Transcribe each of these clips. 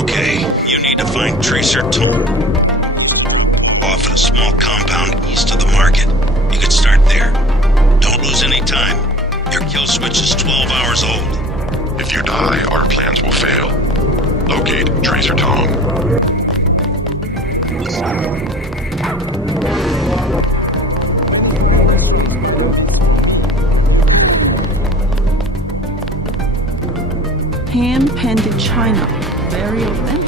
Okay, you need to find Tracer Tom off at a small compound east of the market. You could start there. Don't lose any time. Your kill switch is 12 hours old. If you die, our plans will fail. Locate Tracer Tom. Hand-penned in China. Very authentic.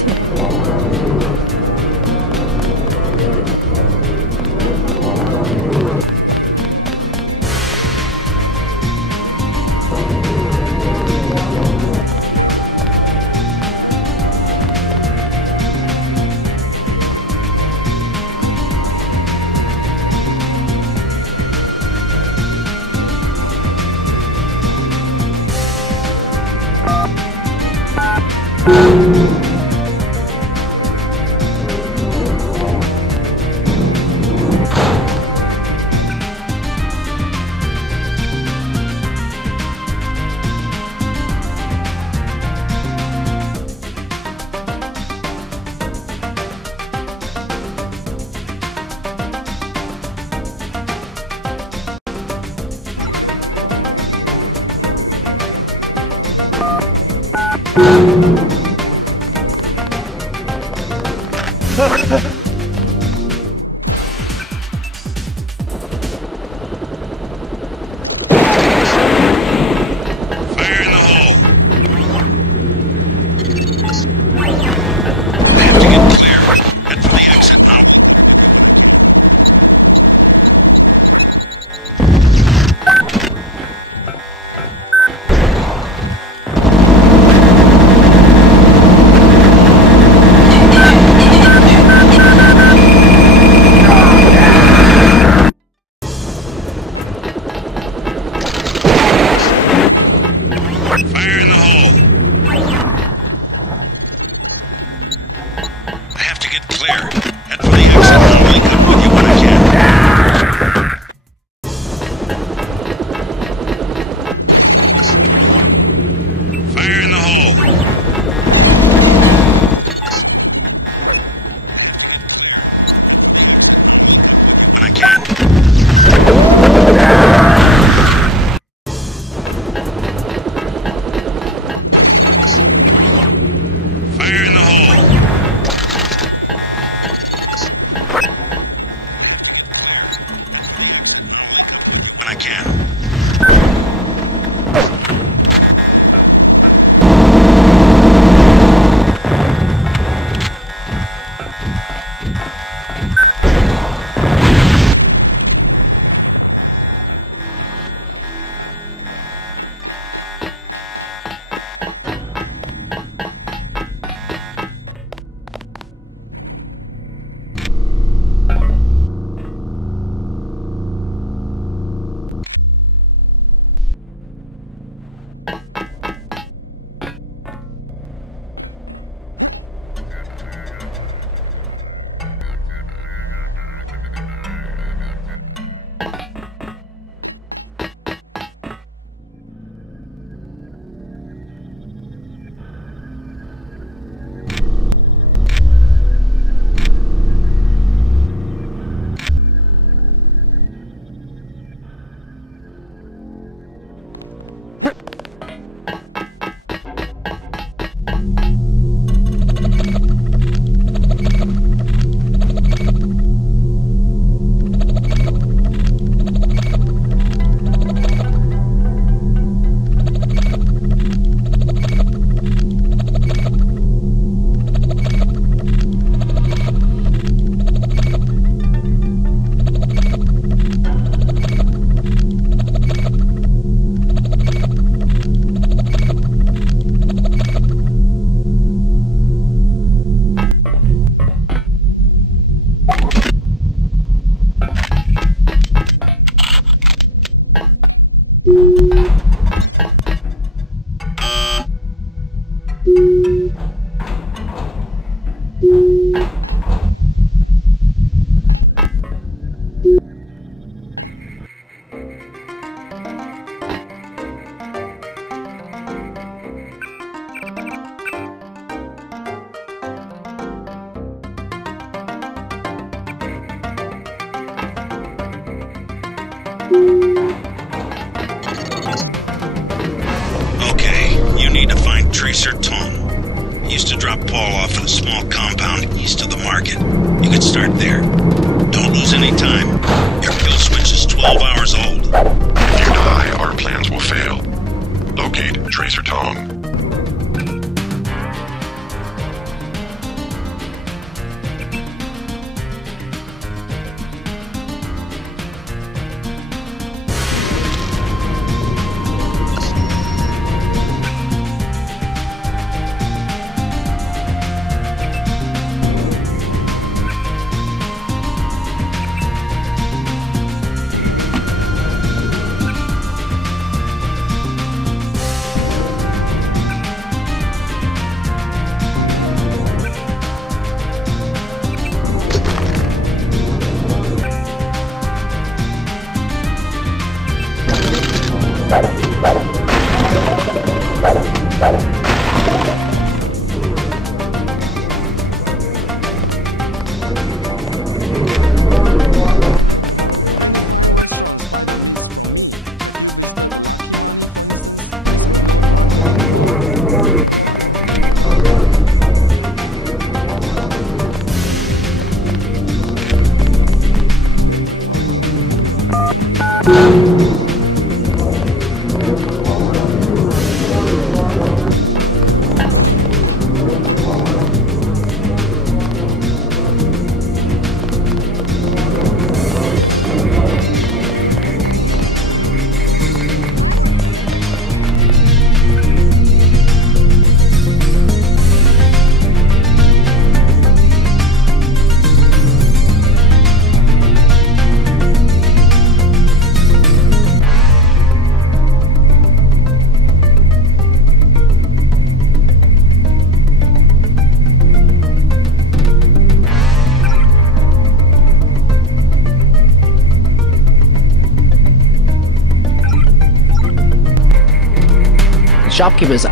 tracer Tong. He used to drop Paul off in a small compound east of the market. You could start there. Don't lose any time. Your kill switch is 12 hours old. If you die, our plans will fail. Locate Tracer Tong. Shopkeepers.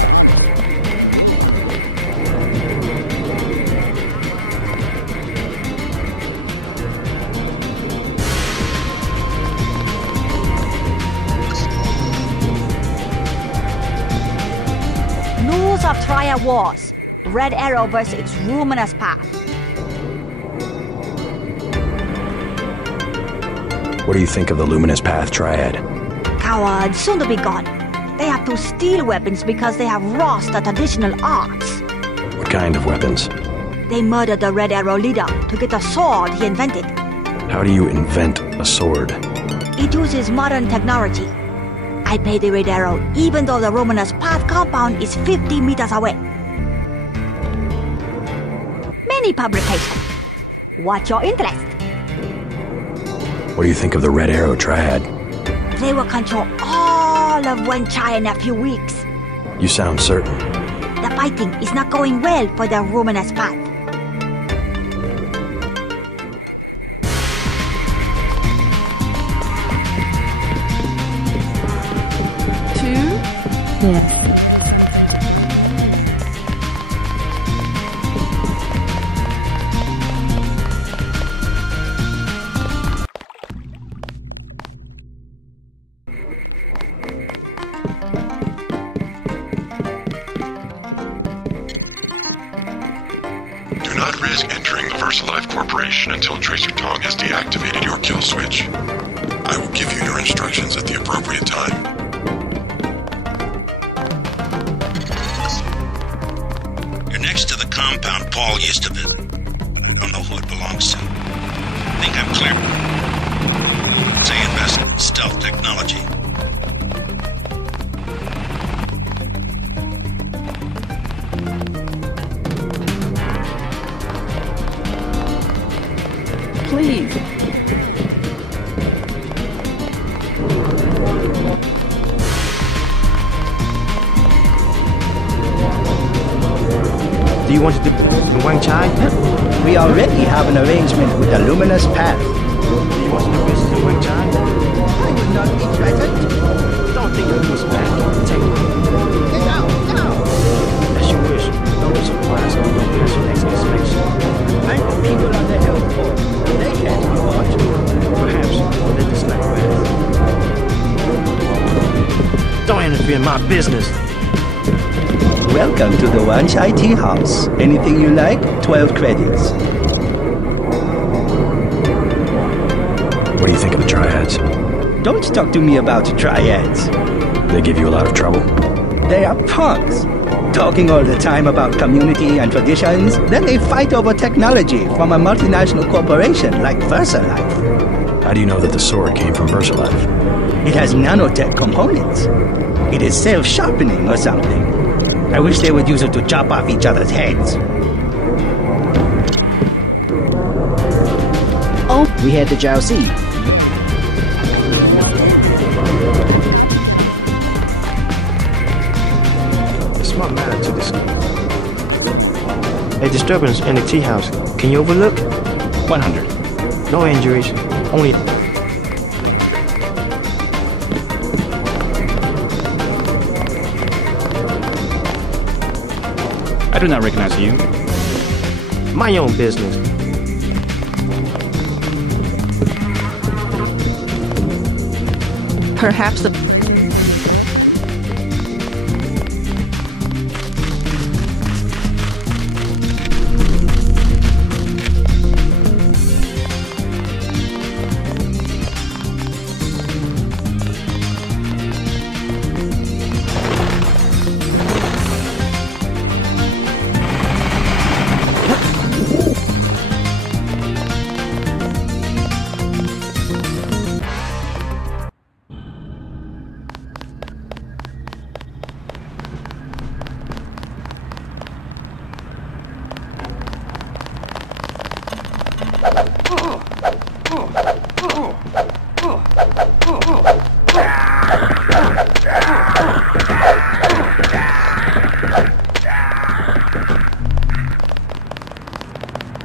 News of Triad Wars. Red Arrow versus its luminous path. What do you think of the luminous path Triad? Cowards, soon to be gone. They have to steal weapons because they have lost the traditional arts. What kind of weapons? They murdered the Red Arrow leader to get the sword he invented. How do you invent a sword? It uses modern technology. I paid the Red Arrow even though the luminous path compound is 50 meters away. Many publications. What's your interest? What do you think of the Red Arrow Triad? They will control all of Wen Chai in a few weeks. You sound certain. The fighting is not going well for the luminous path. Yeah. Do not risk entering the VersaLife Corporation until Tracer Tong has deactivated your kill switch. I will give you your instructions at the appropriate time. You're next to the compound Paul used to visit. Don't know who it belongs to. Think I'm clear? Say invest in stealth technology. Please. Do you want to do Wang Chai? We already have an arrangement with the luminous path. Do you want to do business in Wang Chai? I would not be threatened. Don't think of this man. Take it. Get out now! As you wish. Don't be surprised if you don't pass your next inspection. I'm the people on the health board. They can't be bought. Perhaps let this night pass. Don't interfere in my business. Welcome to the One Chai Tea House. Anything you like, 12 credits. What do you think of the Triads? Don't talk to me about Triads. They give you a lot of trouble? They are punks. Talking all the time about community and traditions, then they fight over technology from a multinational corporation like VersaLife. How do you know that the sword came from VersaLife? It has nanotech components. It is self-sharpening or something. I wish they would use it to chop off each other's heads. Oh, we head to Jiaoxi. It's not matter to this. A disturbance in the tea house. Can you overlook? 100. No injuries. Only... I do not recognize you. Mind your own business. Perhaps the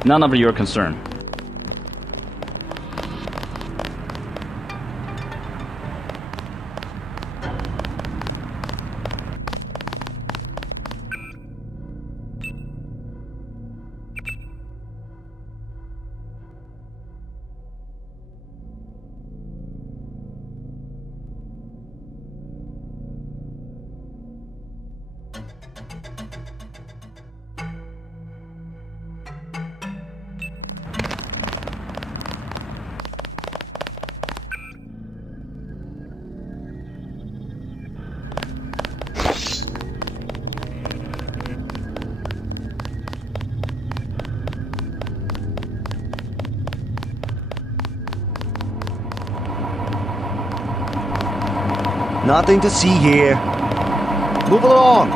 None of your concern. Nothing to see here. Move along.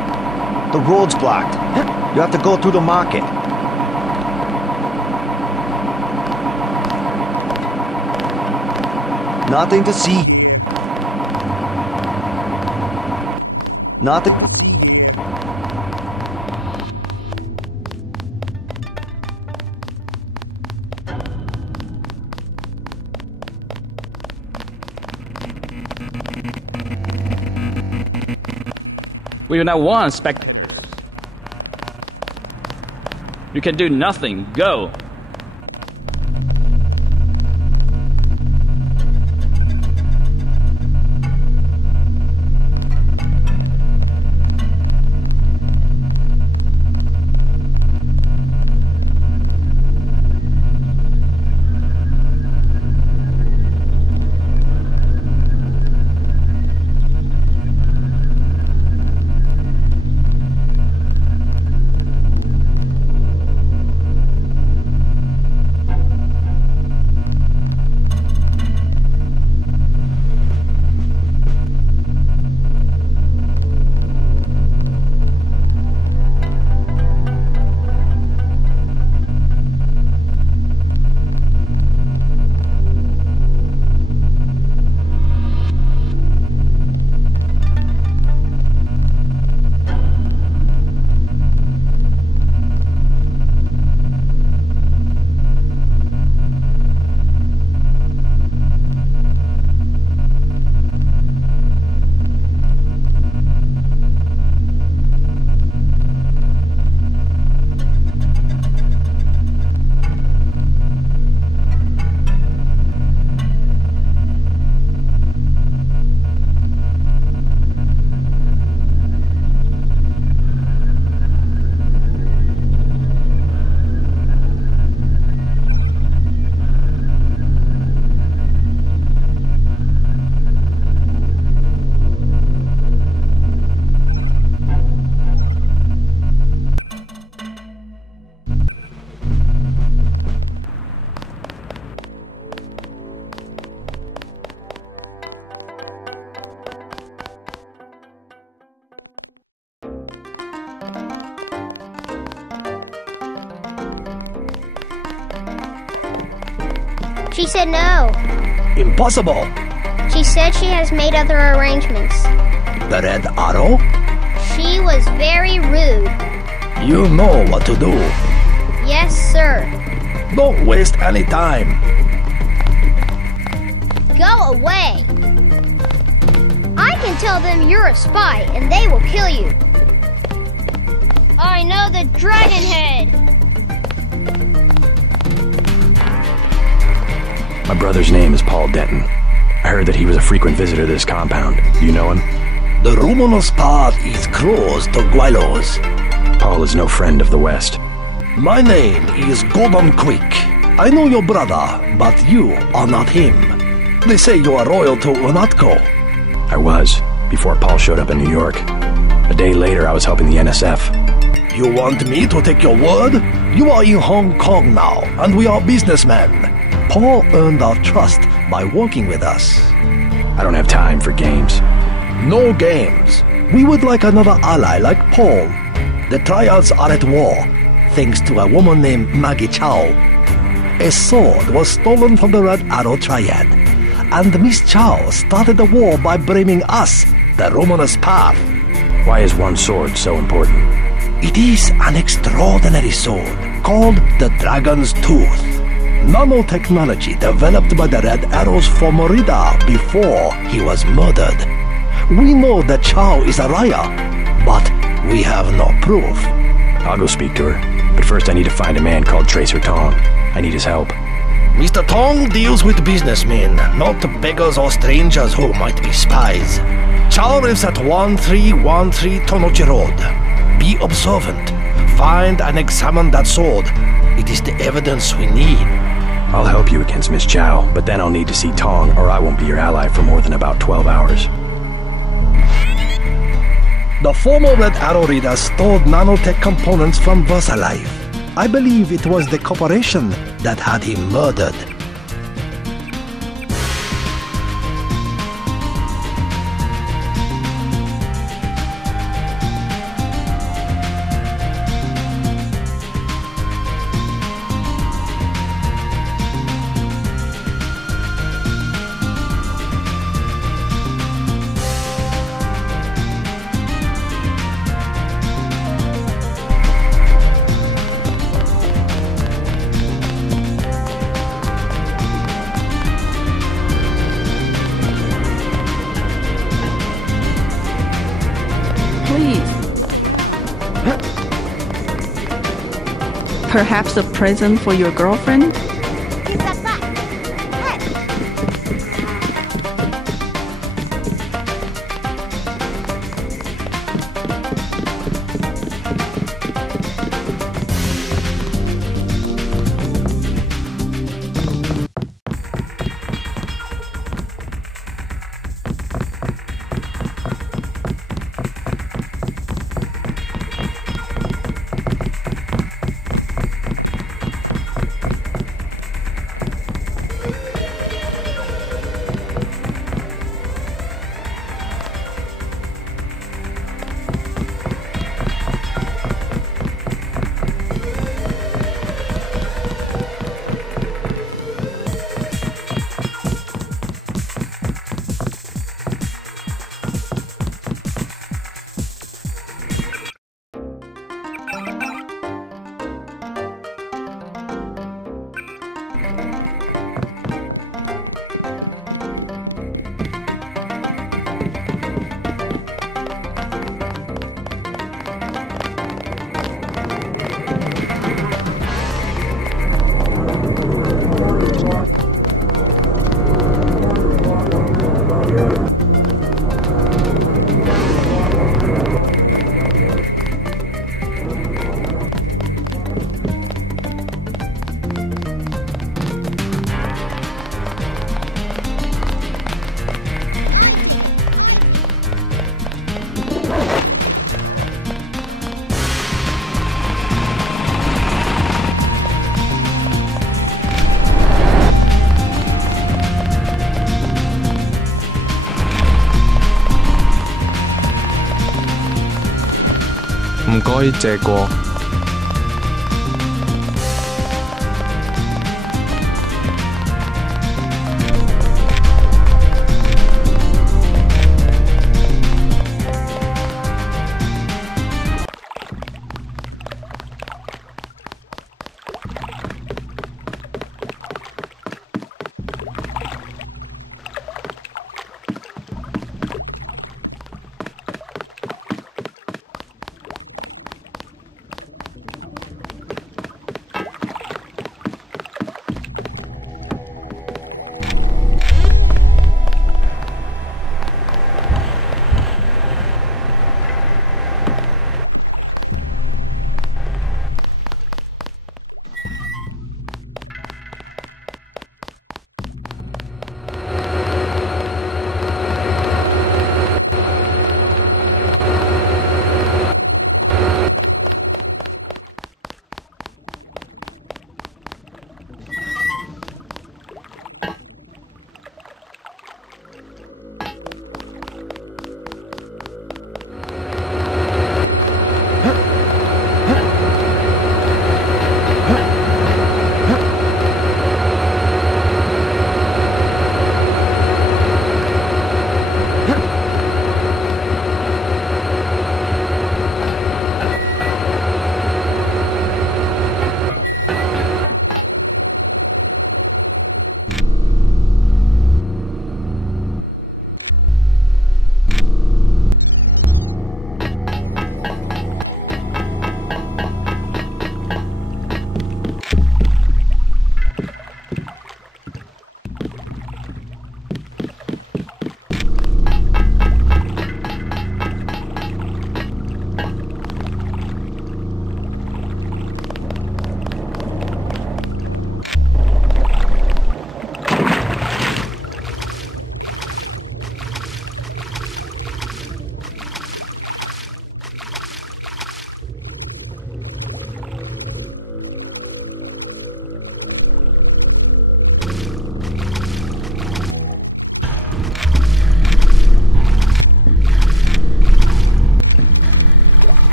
The road's blocked. You have to go through the market. Nothing to see. Nothing. We do not want spectators. You can do nothing. Go. She said no. Impossible. She said she has made other arrangements. The Red Arrow? She was very rude. You know what to do. Yes, sir. Don't waste any time. Go away. I can tell them you're a spy and they will kill you. I know the dragon head. My brother's name is Paul Denton. I heard that he was a frequent visitor to this compound. Do you know him? The Romanos path is closed to Guilos. Paul is no friend of the West. My name is Gordon Quick. I know your brother, but you are not him. They say you are loyal to Unatco. I was, before Paul showed up in New York. A day later, I was helping the NSF. You want me to take your word? You are in Hong Kong now, and we are businessmen. Paul earned our trust by working with us. I don't have time for games. No games. We would like another ally like Paul. The Triads are at war, thanks to a woman named Maggie Chow. A sword was stolen from the Red Arrow Triad, and Miss Chow started the war by blaming us, the Romanos path. Why is one sword so important? It is an extraordinary sword called the Dragon's Tooth. Nanotechnology developed by the Red Arrows for Merida before he was murdered. We know that Chow is a liar, but we have no proof. I'll go speak to her, but first I need to find a man called Tracer Tong. I need his help. Mr. Tong deals with businessmen, not beggars or strangers who might be spies. Chow lives at 1313 Tonochi Road. Be observant. Find and examine that sword. It is the evidence we need. I'll help you against Miss Chow, but then I'll need to see Tong, or I won't be your ally for more than about 12 hours. The former Red Arrow Reader stole nanotech components from VersaLife. I believe it was the corporation that had him murdered. Perhaps a present for your girlfriend? Give that back.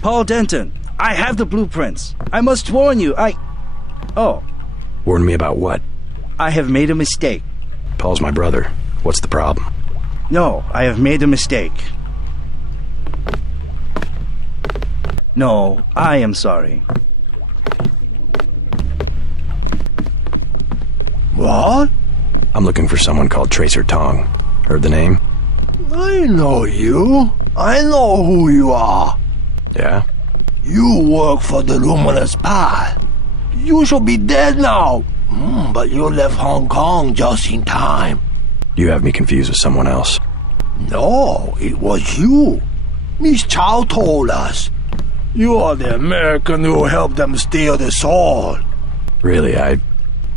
Paul Denton, I have the blueprints. I must warn you, Oh. Warn me about what? I have made a mistake. Paul's my brother. What's the problem? No, I have made a mistake. No, I am sorry. What? I'm looking for someone called Tracer Tong. Heard the name? I know you. I know who you are. Yeah? You work for the Luminous Path. You should be dead now. But you left Hong Kong just in time. You have me confused with someone else. No, it was you. Miss Chow told us. You are the American who helped them steal the sword. Really,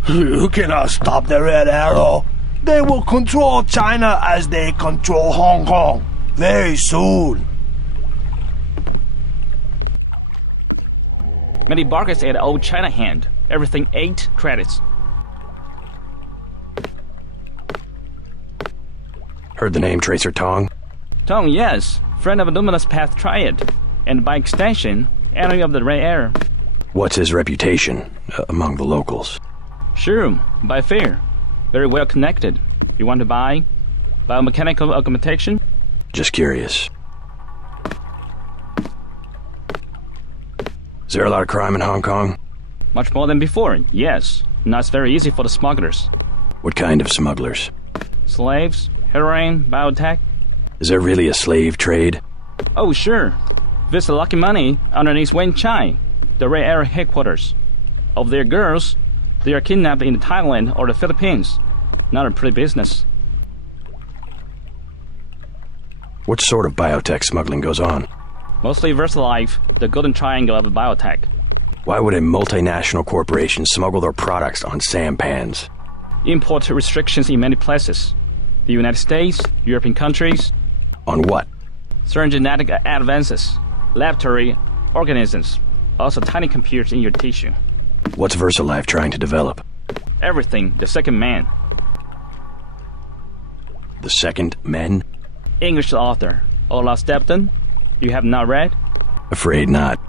You cannot stop the Red Arrow. They will control China as they control Hong Kong very soon. Many bargains at Old China Hand. Everything 8 credits. Heard the name Tracer Tong? Tong, yes. Friend of a Luminous Path Triad. And by extension, enemy of the Red Air. What's his reputation among the locals? Sure, by fair. Very well connected. You want to buy biomechanical augmentation? Just curious. Is there a lot of crime in Hong Kong? Much more than before, yes. Now it's very easy for the smugglers. What kind of smugglers? Slaves, heroin, biotech. Is there really a slave trade? Oh, sure. Visit Lucky Money underneath Wen Chai, the Red Air headquarters. Of their girls, they are kidnapped in Thailand or the Philippines. Not a pretty business. What sort of biotech smuggling goes on? Mostly VersaLife, the golden triangle of biotech. Why would a multinational corporation smuggle their products on sampans? Import restrictions in many places. The United States, European countries. On what? Certain genetic advances, laboratory organisms, also tiny computers in your tissue. What's VersaLife trying to develop? Everything, the second man. The second men? English author, Ola Stepton. You have not read? Afraid not.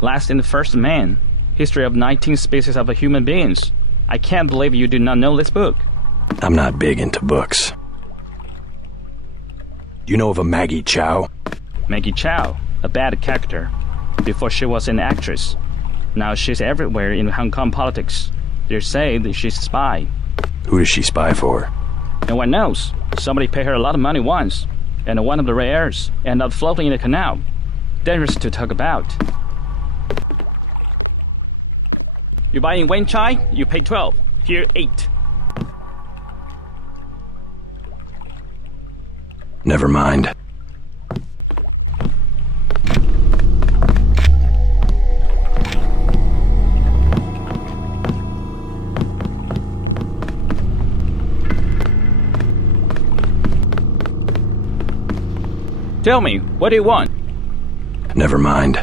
Last and the First Man. History of 19 species of human beings. I can't believe you do not know this book. I'm not big into books. You know of a Maggie Chow? Maggie Chow, a bad character. Before she was an actress. Now she's everywhere in Hong Kong politics. They say that she's a spy. Who does she spy for? No one knows. Somebody paid her a lot of money once. And one of the Red Airs ended up floating in a canal. Dangerous to talk about. You buy in Wen Chai, you pay 12. Here 8. Never mind. Tell me, what do you want? Never mind.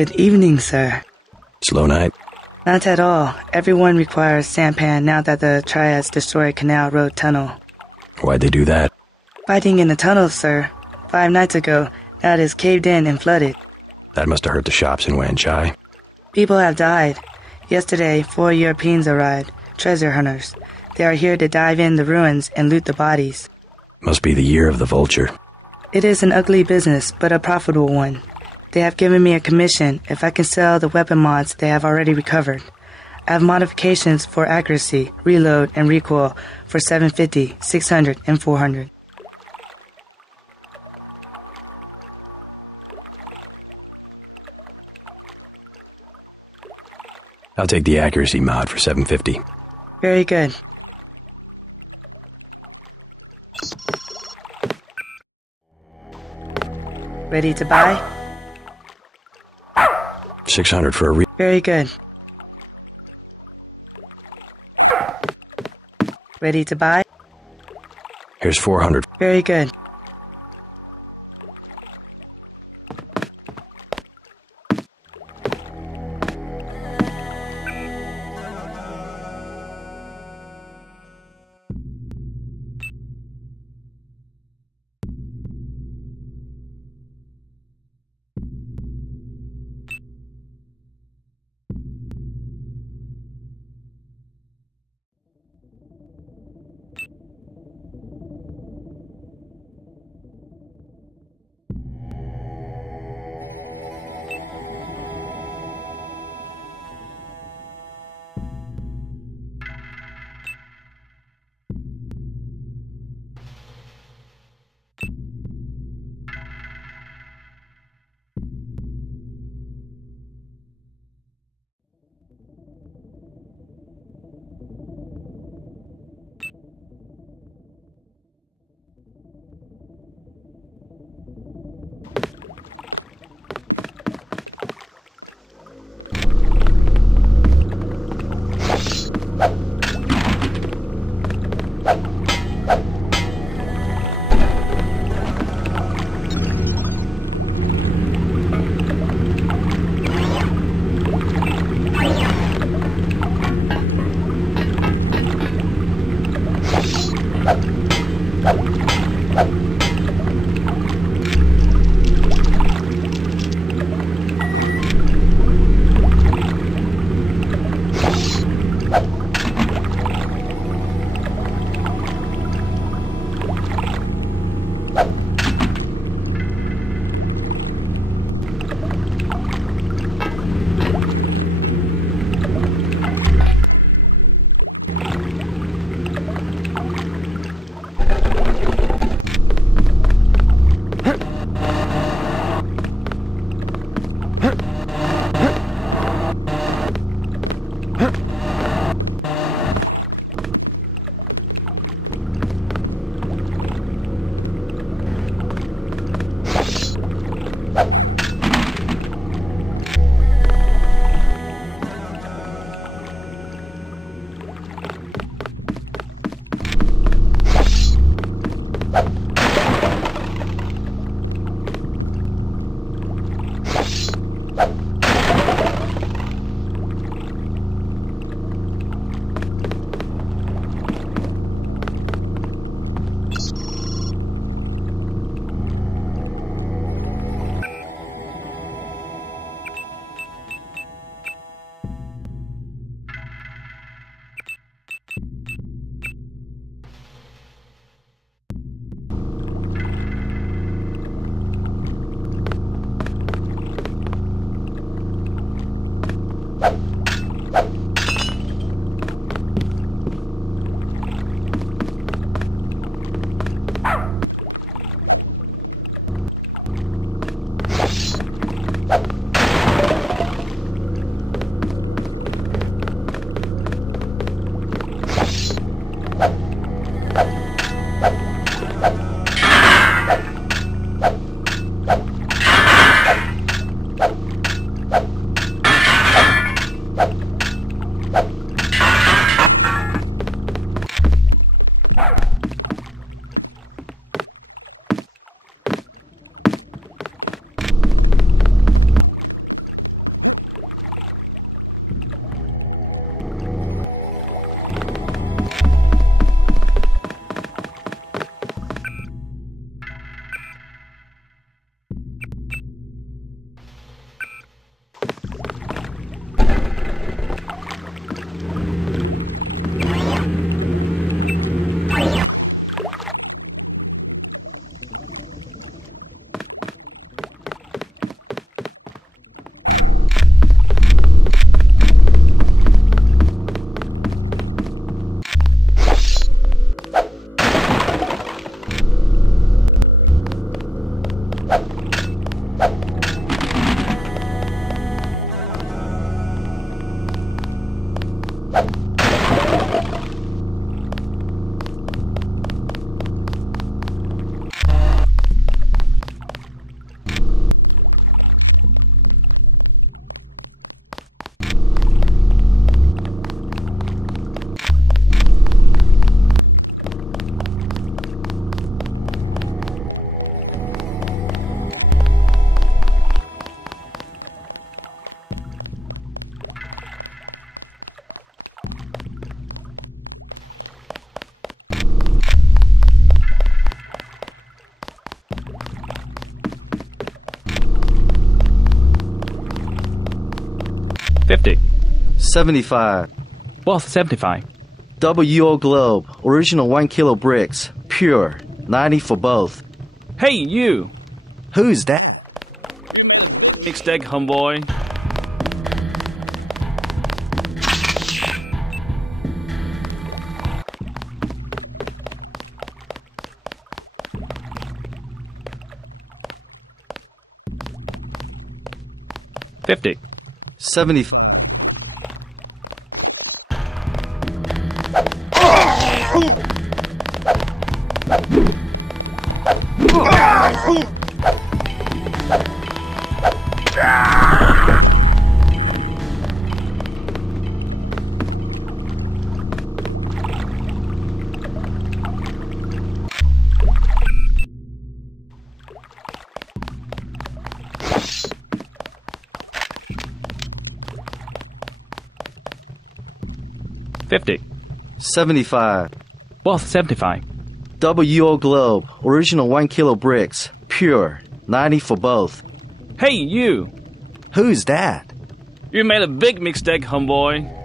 Good evening, sir. Slow night? Not at all. Everyone requires sampan now that the Triads destroyed Canal Road Tunnel. Why'd they do that? Fighting in the tunnels, sir. 5 nights ago, now it is caved in and flooded. That must have hurt the shops in Wan Chai. People have died. Yesterday, 4 Europeans arrived, treasure hunters. They are here to dive in the ruins and loot the bodies. Must be the year of the vulture. It is an ugly business, but a profitable one. They have given me a commission if I can sell the weapon mods they have already recovered. I have modifications for accuracy, reload, and recoil for 750, 600, and 400. I'll take the accuracy mod for 750. Very good. Ready to buy? 600 for a Very good. Ready to buy? Here's 400. Very good. $50. 75. Both 75. WO globe, original 1 kilo bricks, pure, 90 for both. Hey, you! Who's that? Mixed egg, homeboy. $50. 70. $50. 75. Both 75. WO globe, original 1 kilo bricks, pure, 90 for both. Hey, you! Who's that? You made a big mixed egg, homeboy.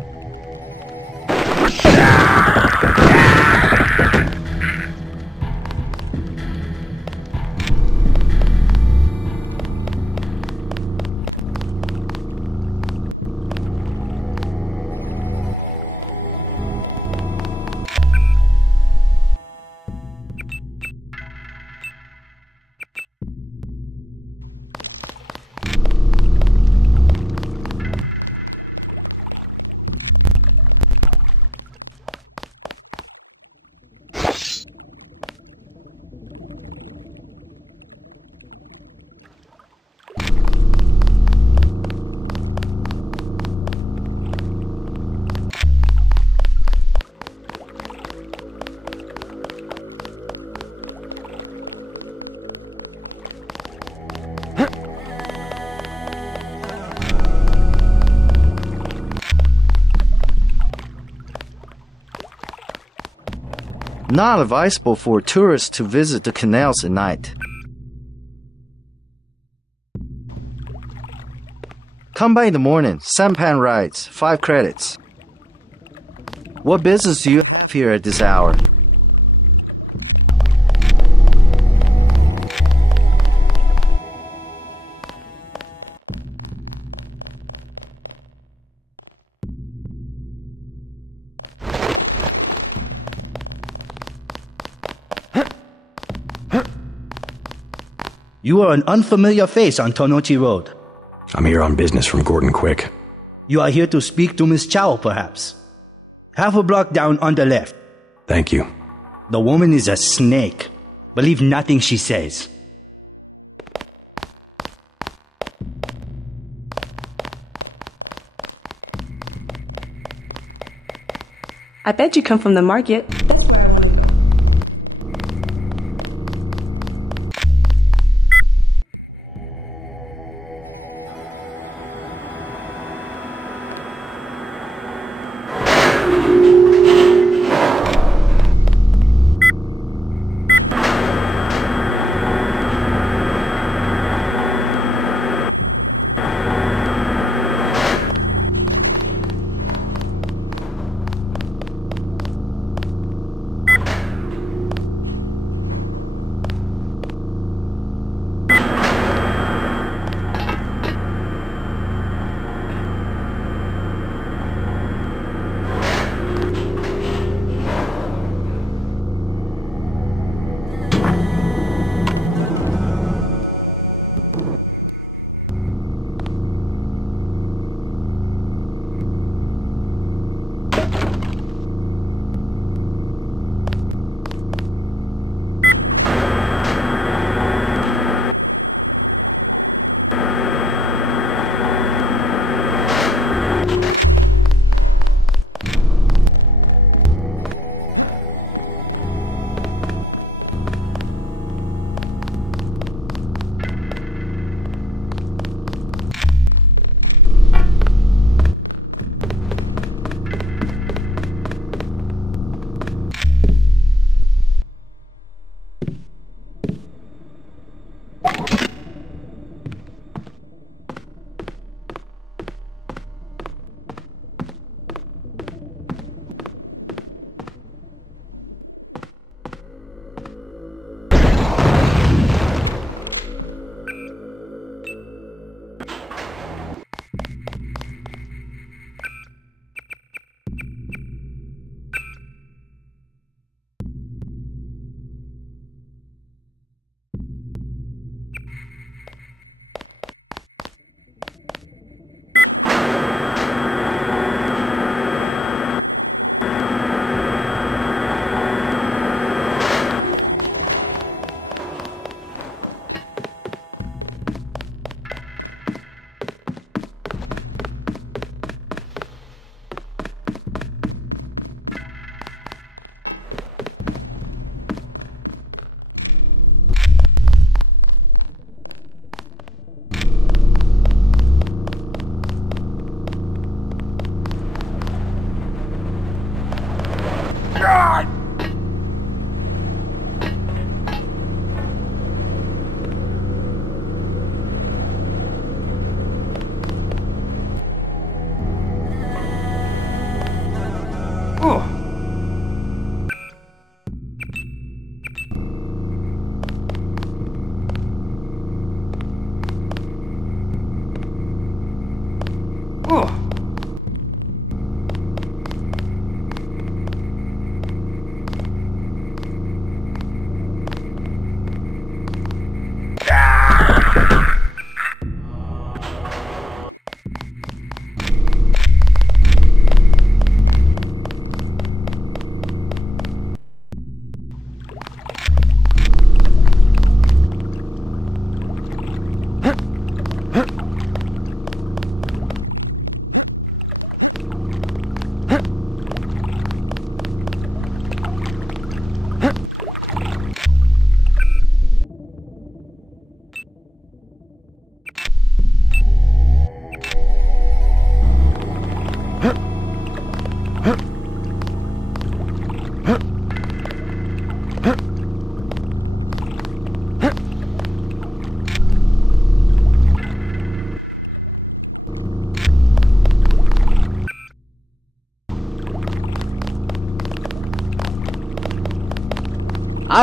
Not advisable for tourists to visit the canals at night. Come by in the morning, sampan rides, 5 credits. What business do you have here at this hour? You are an unfamiliar face on Tonochi Road. I'm here on business from Gordon Quick. You are here to speak to Miss Chow, perhaps. Half a block down on the left. Thank you. The woman is a snake. Believe nothing she says. I bet you come from the market.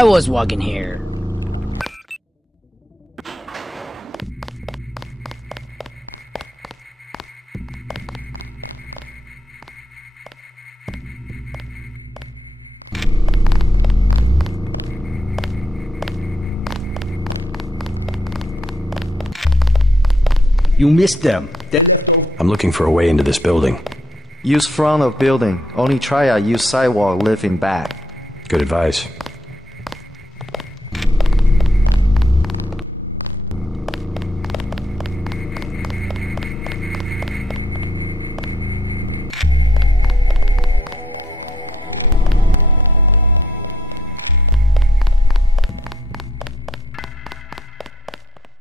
I was walking here. You missed them. I'm looking for a way into this building. Use front of building. Only Triad use sidewalk live in back. Good advice.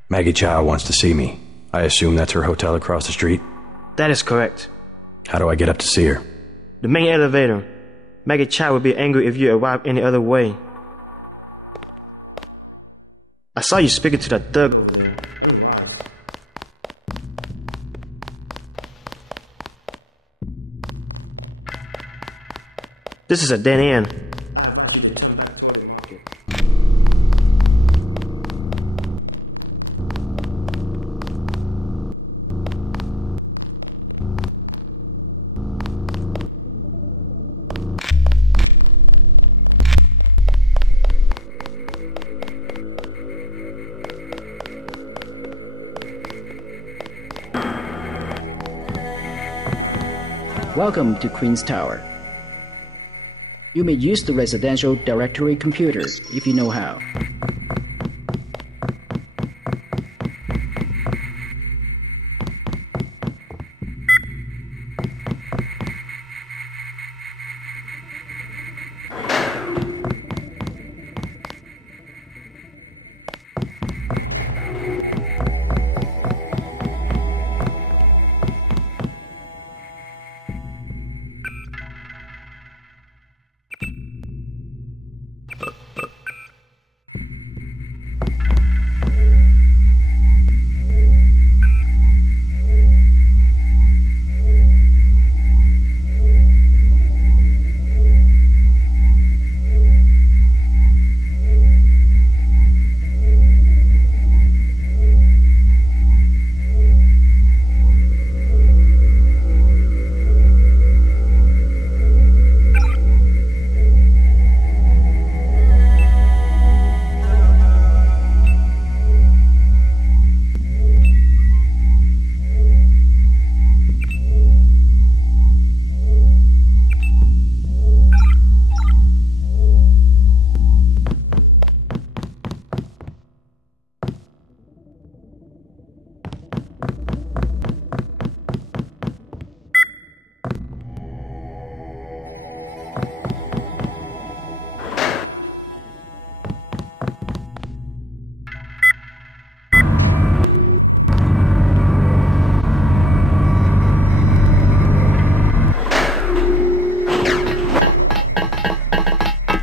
Maggie Chow wants to see me. I assume that's her hotel across the street? That is correct. How do I get up to see her? The main elevator. Maggie Chow would be angry if you arrive any other way. I saw you speaking to that thug over there. This is a dead end. I advise you to turn back toward the market. Welcome to Queen's Tower. You may use the residential directory computer if you know how.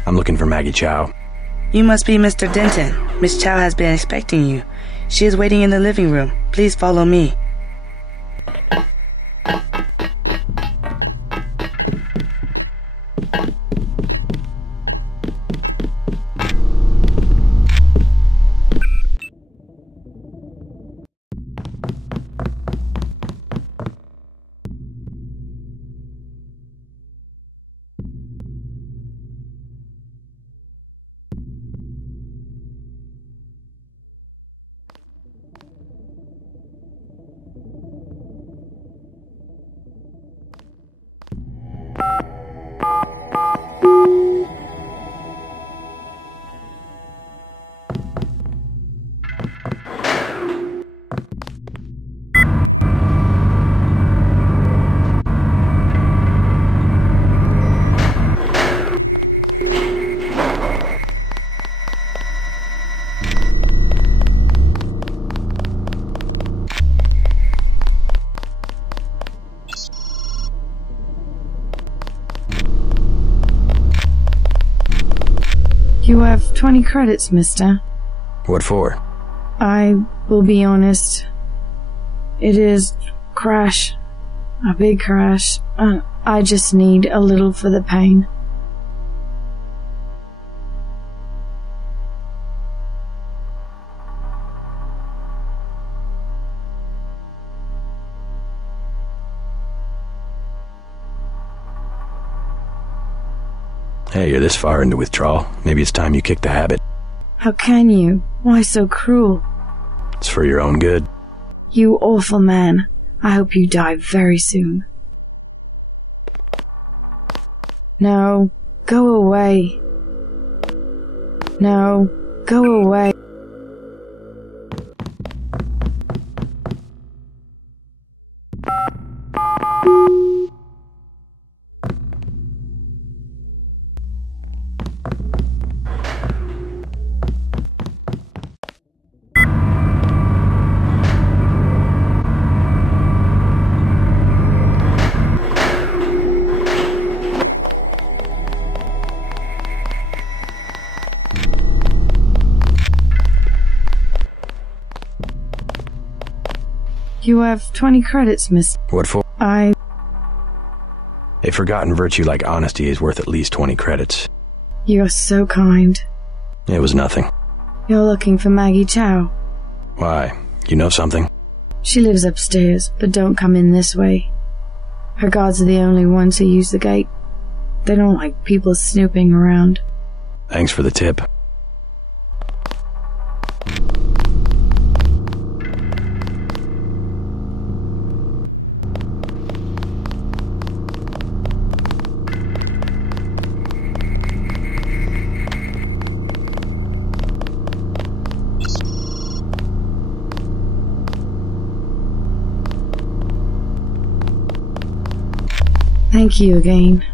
I'm looking for Maggie Chow. You must be Mr. Denton. Miss Chow has been expecting you. She is waiting in the living room. Please follow me. You have 20 credits, mister. What for? I will be honest. It is crash. A big crash. I just need a little for the pain. Hey, you're this far into withdrawal. Maybe it's time you kick the habit. How can you? Why so cruel? It's for your own good. You awful man. I hope you die very soon. No, go away. No, go away. You have 20 credits, miss. What for? A forgotten virtue like honesty is worth at least 20 credits. You're so kind. It was nothing. You're looking for Maggie Chow. Why? You know something? She lives upstairs, but don't come in this way. Her guards are the only ones who use the gate. They don't like people snooping around. Thanks for the tip. Thank you again.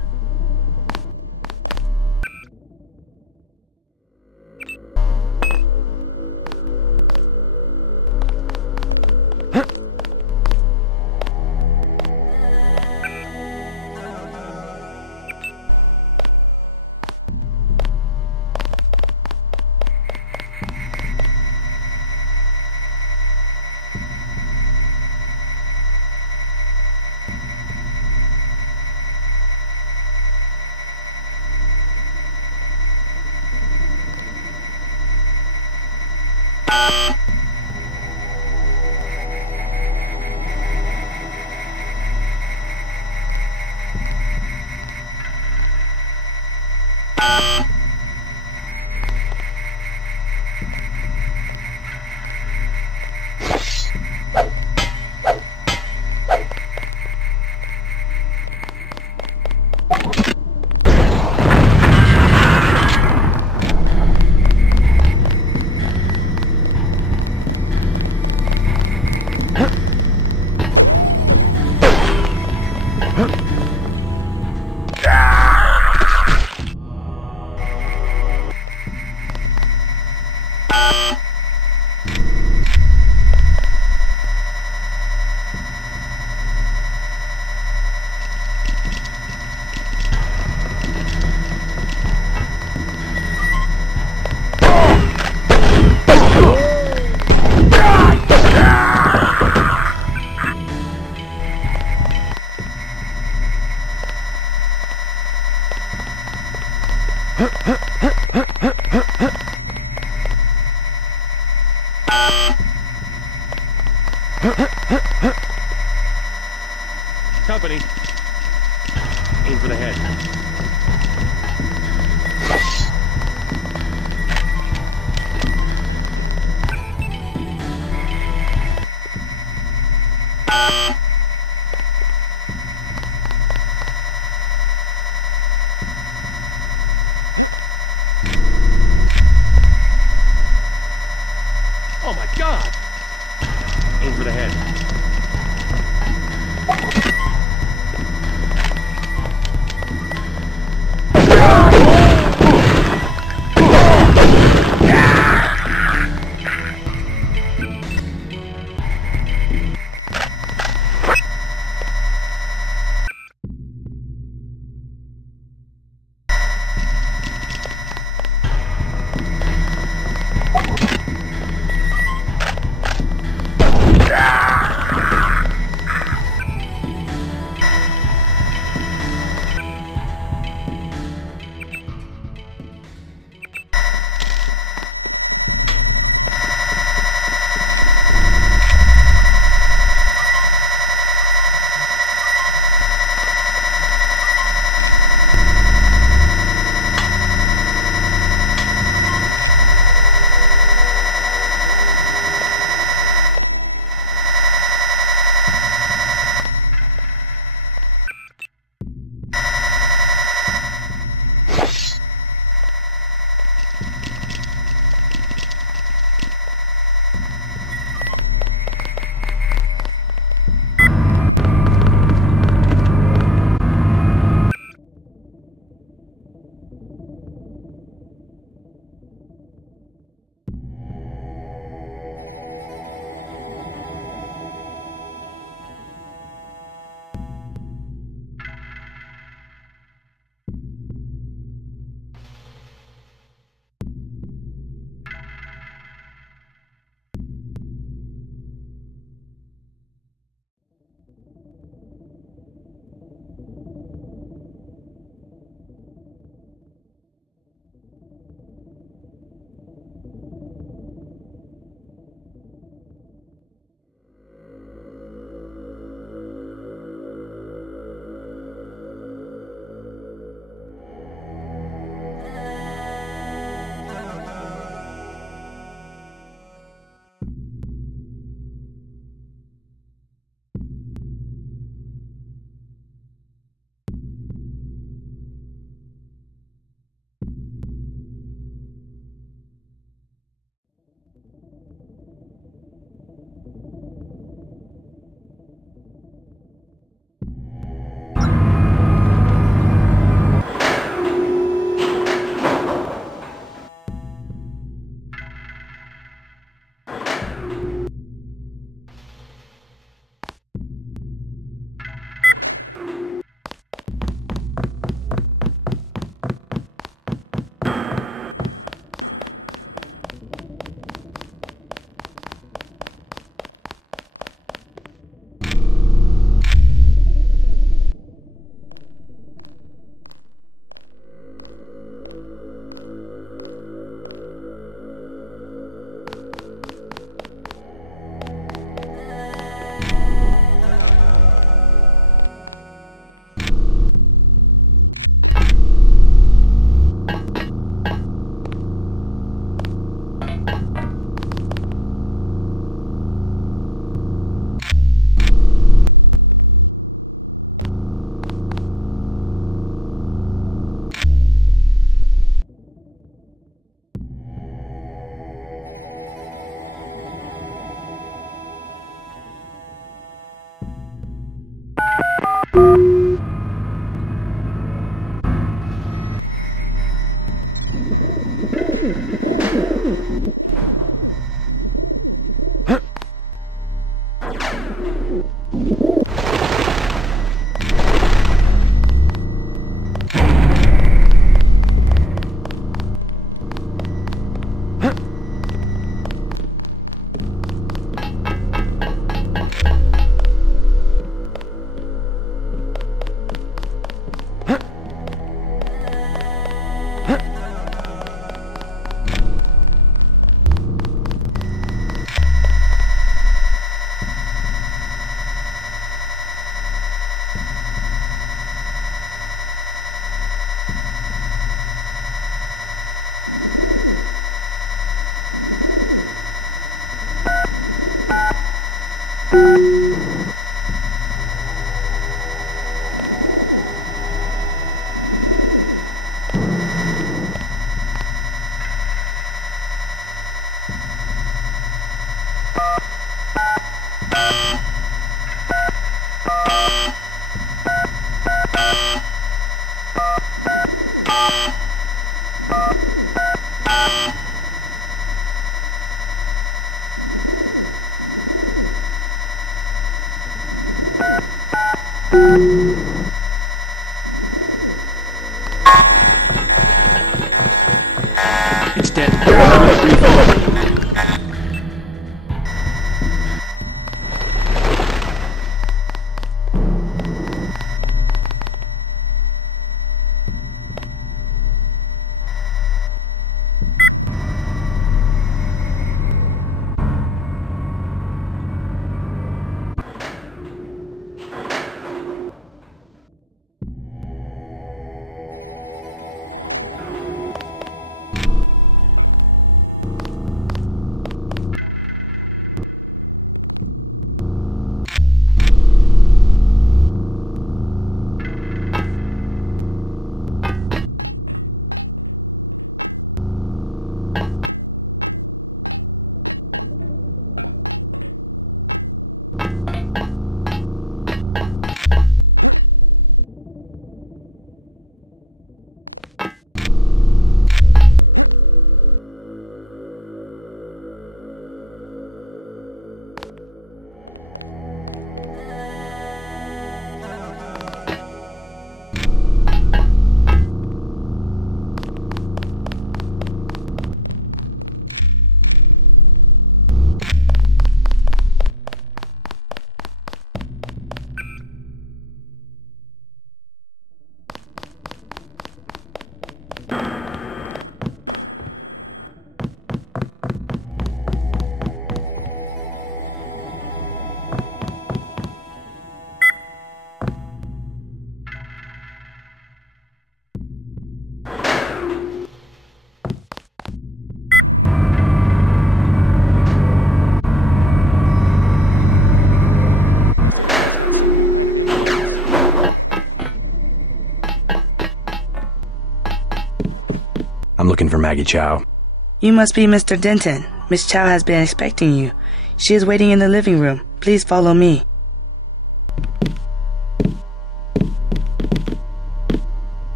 Company. Aim for the head. Oh my God! Aim for the head. It's dead. I'm looking for Maggie Chow. You must be Mr. Denton. Miss Chow has been expecting you. She is waiting in the living room. Please follow me.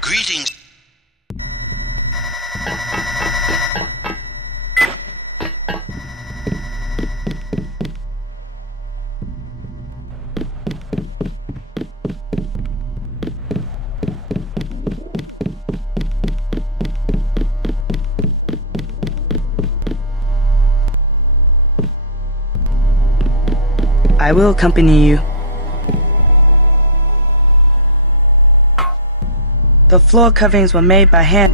Greetings. I will accompany you. The floor coverings were made by hand.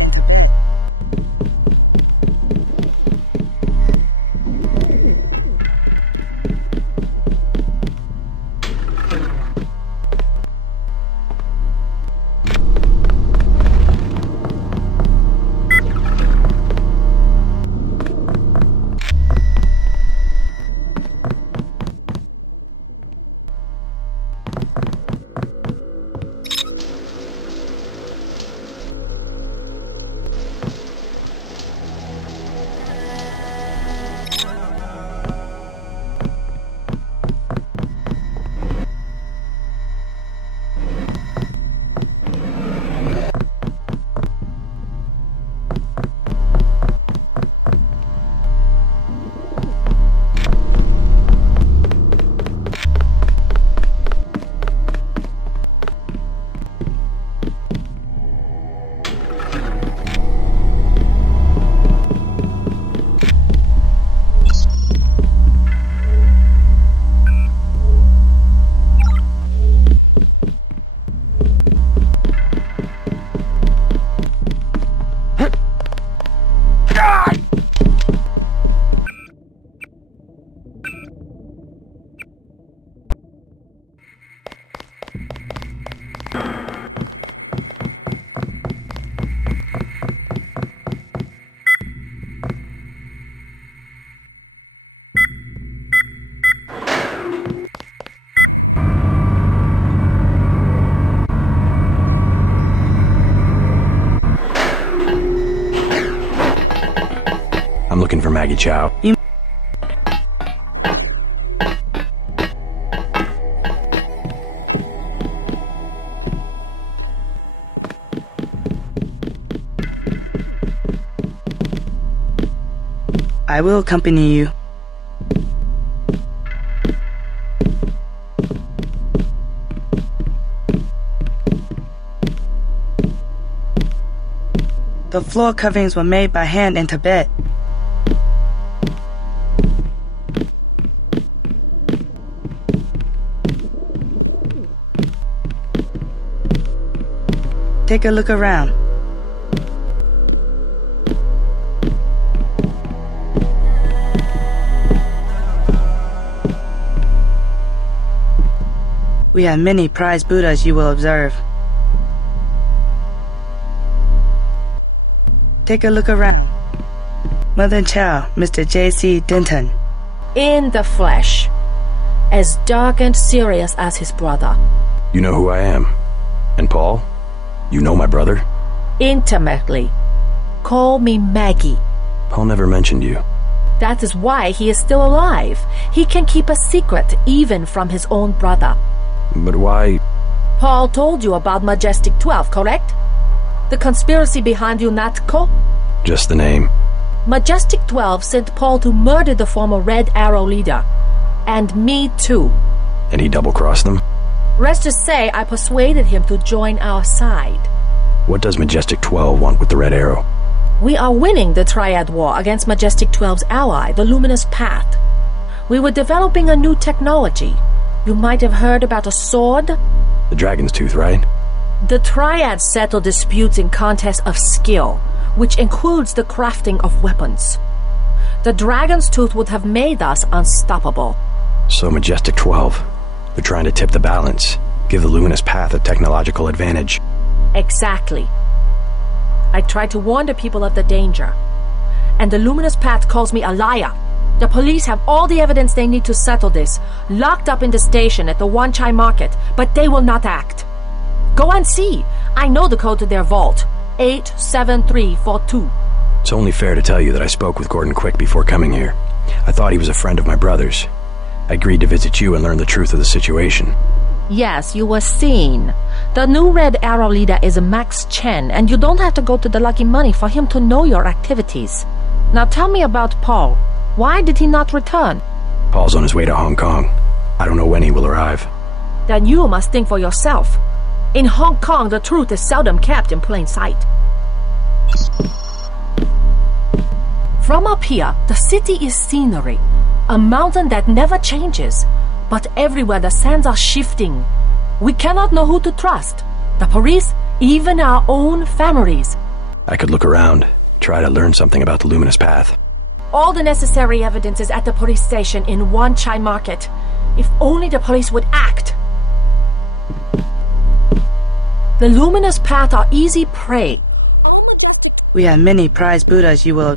Maggie Chow. I will accompany you. The floor coverings were made by hand in Tibet. Take a look around. We have many prized Buddhas you will observe. Take a look around. Mother Chow, Mr. J.C. Denton. In the flesh. As dark and serious as his brother. You know who I am. And Paul? You know my brother? Intimately. Call me Maggie. Paul never mentioned you. That is why he is still alive. He can keep a secret even from his own brother. But why? Paul told you about Majestic 12, correct? The conspiracy behind UNATCO? Just the name. Majestic 12 sent Paul to murder the former Red Arrow leader. And me too. And he double-crossed them? Let's just say I persuaded him to join our side. What does Majestic 12 want with the Red Arrow? We are winning the Triad war against Majestic 12's ally, the Luminous Path. We were developing a new technology. You might have heard about a sword? The Dragon's Tooth, right? The Triads settle disputes in contests of skill, which includes the crafting of weapons. The Dragon's Tooth would have made us unstoppable. So Majestic 12, they're trying to tip the balance, give the Luminous Path a technological advantage. Exactly. I tried to warn the people of the danger, and the Luminous Path calls me a liar. The police have all the evidence they need to settle this, locked up in the station at the Wanchai market, but they will not act. Go and see. I know the code to their vault. 87342. It's only fair to tell you that I spoke with Gordon Quick before coming here. I thought he was a friend of my brother's. I agreed to visit you and learn the truth of the situation. Yes, you were seen. The new Red Arrow leader is Max Chen, and you don't have to go to the Lucky Money for him to know your activities. Now tell me about Paul. Why did he not return? Paul's on his way to Hong Kong. I don't know when he will arrive. Then you must think for yourself. In Hong Kong, the truth is seldom kept in plain sight. From up here, the city is scenery. A mountain that never changes. But everywhere the sands are shifting. We cannot know who to trust. The police, even our own families. I could look around, try to learn something about the Luminous Path. All the necessary evidence is at the police station in Wanchai Market. If only the police would act. The Luminous Path are easy prey. We have many prized Buddhas you will...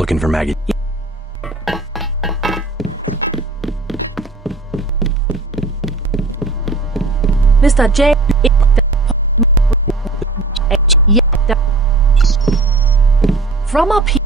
looking for Maggie. Mr. J. From up here.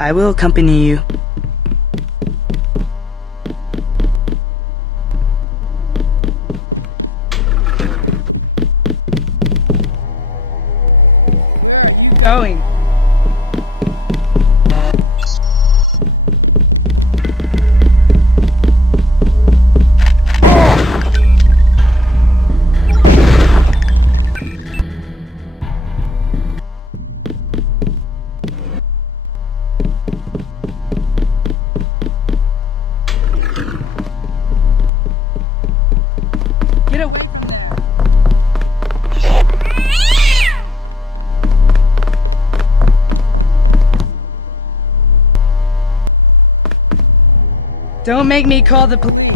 I will accompany you. Going. Don't make me call the police.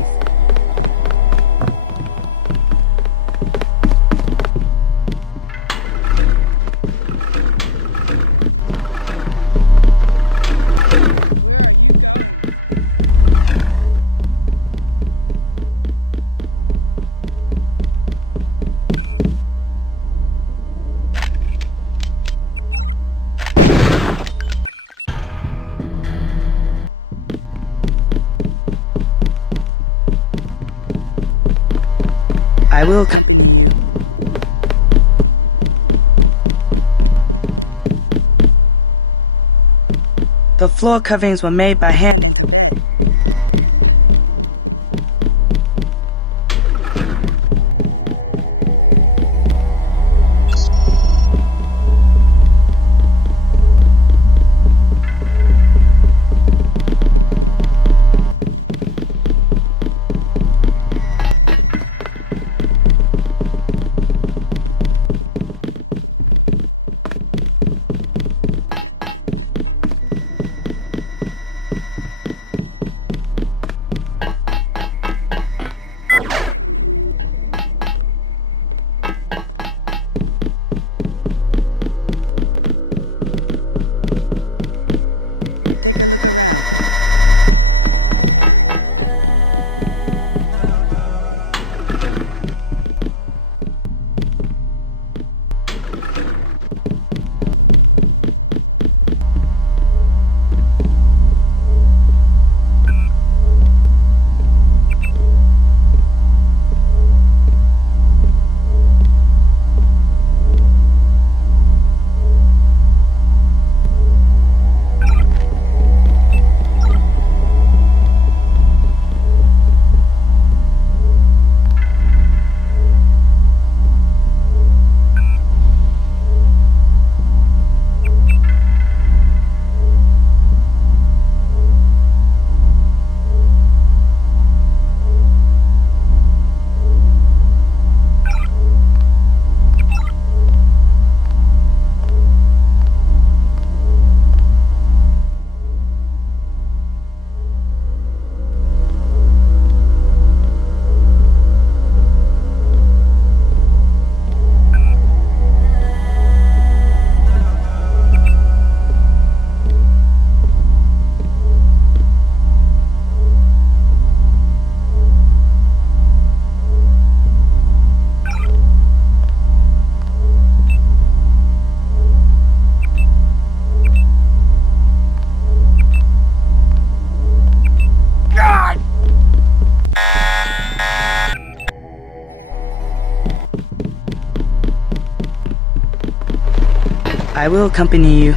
I will. The floor coverings were made by hand. I will accompany you.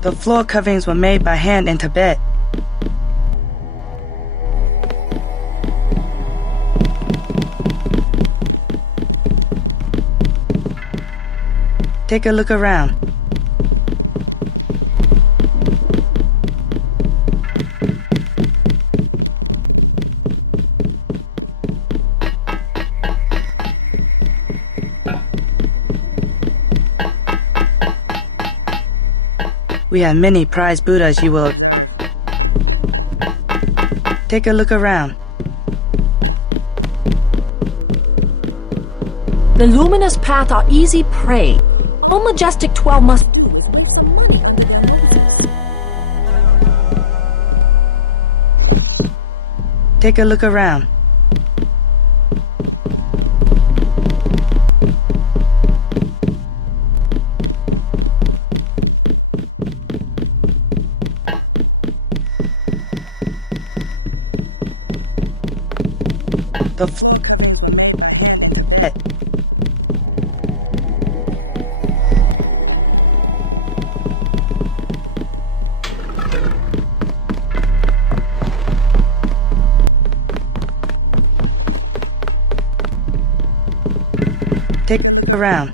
The floor coverings were made by hand in Tibet. Take a look around. We have many prized Buddhas you will... Take a look around. The luminous path are easy prey. No majestic 12 must... Take a look around. Take around.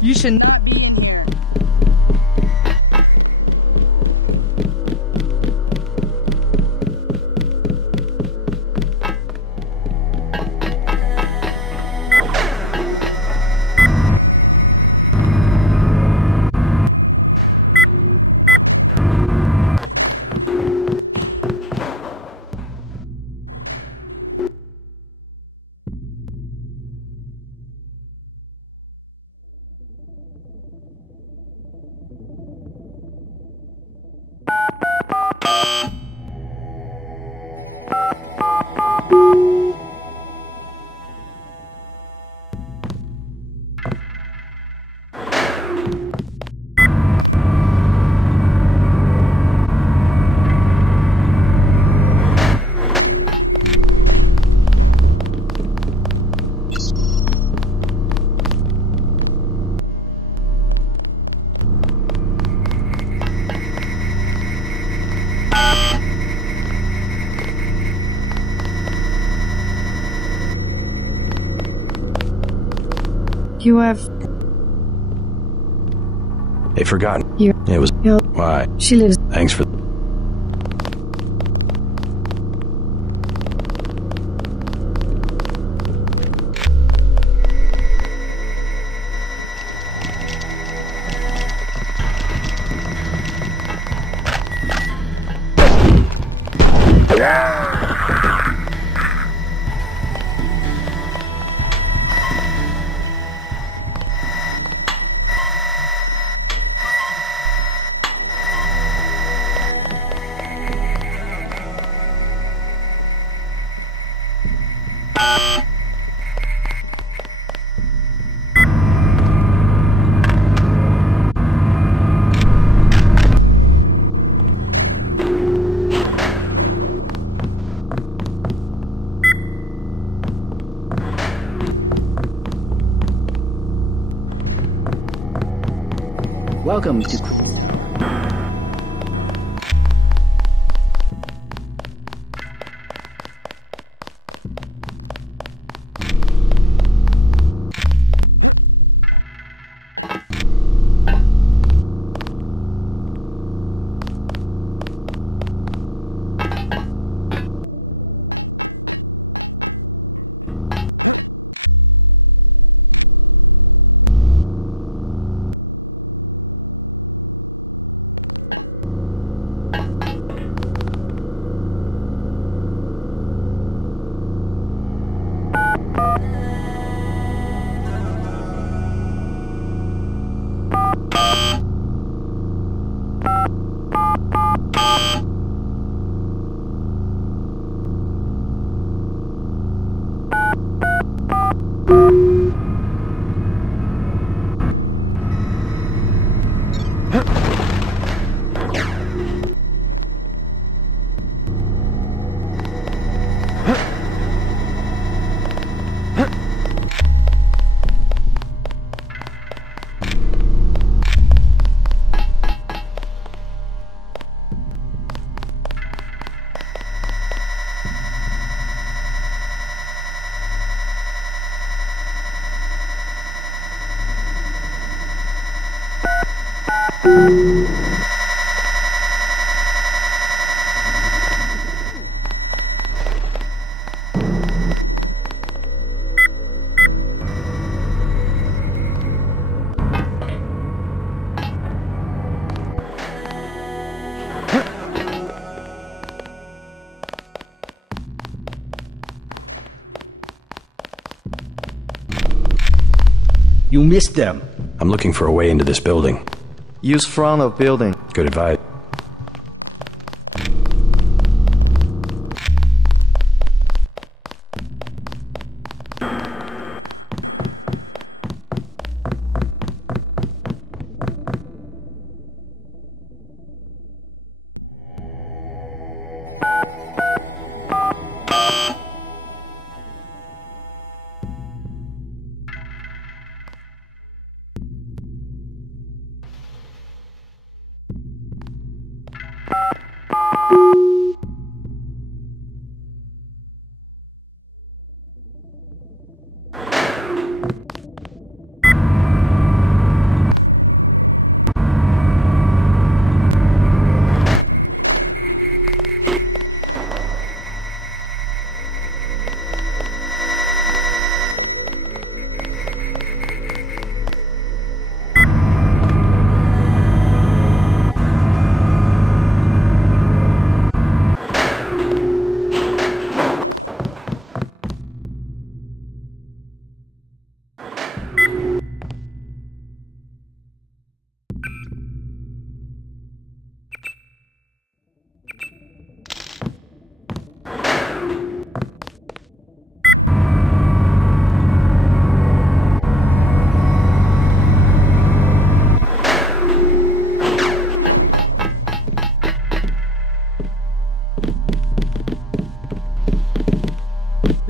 You should... You have... They've forgotten. You... It was... Why? She lives... Thanks for... Welcome to... You missed them. I'm looking for a way into this building. Use front of building. Good advice.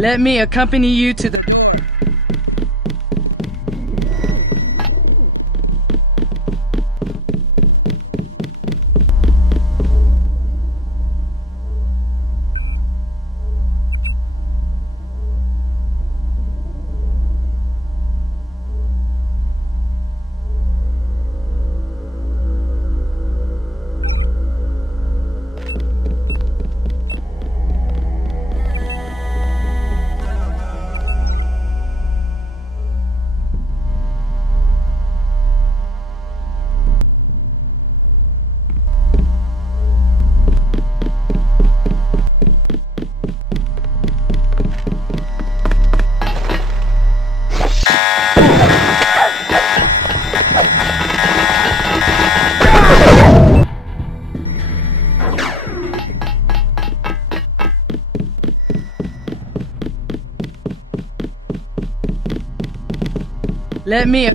Let me accompany you to the... Let me...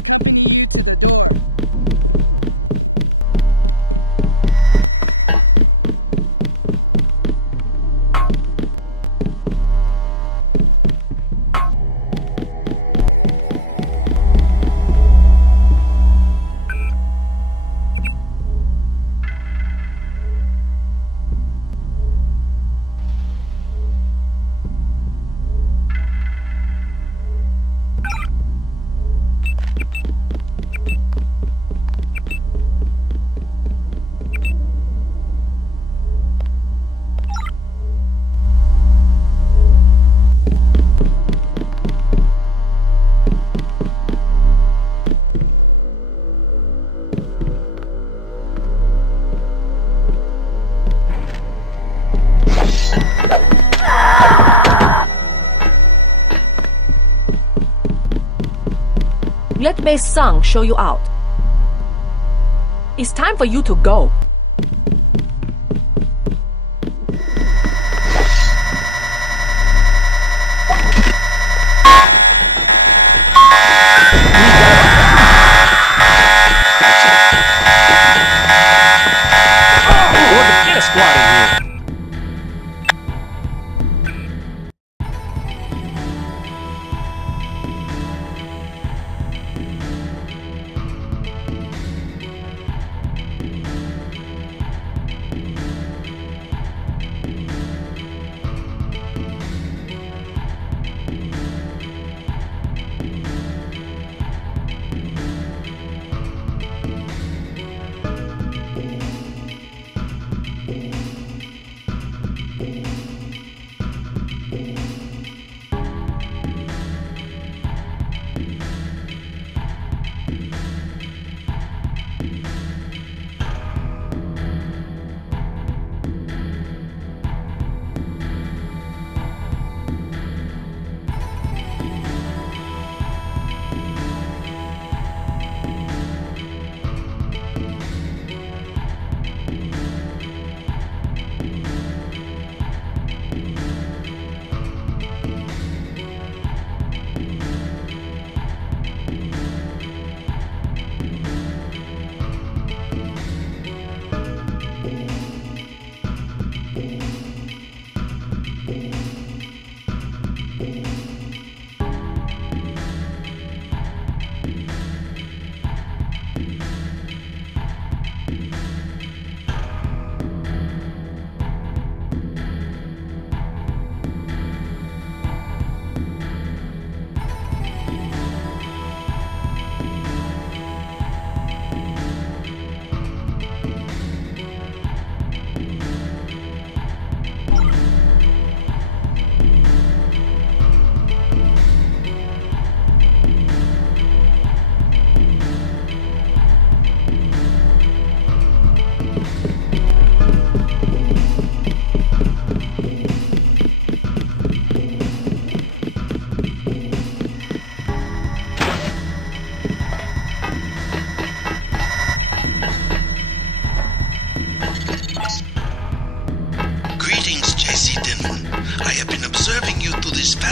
Let Mei Sung show you out. It's time for you to go.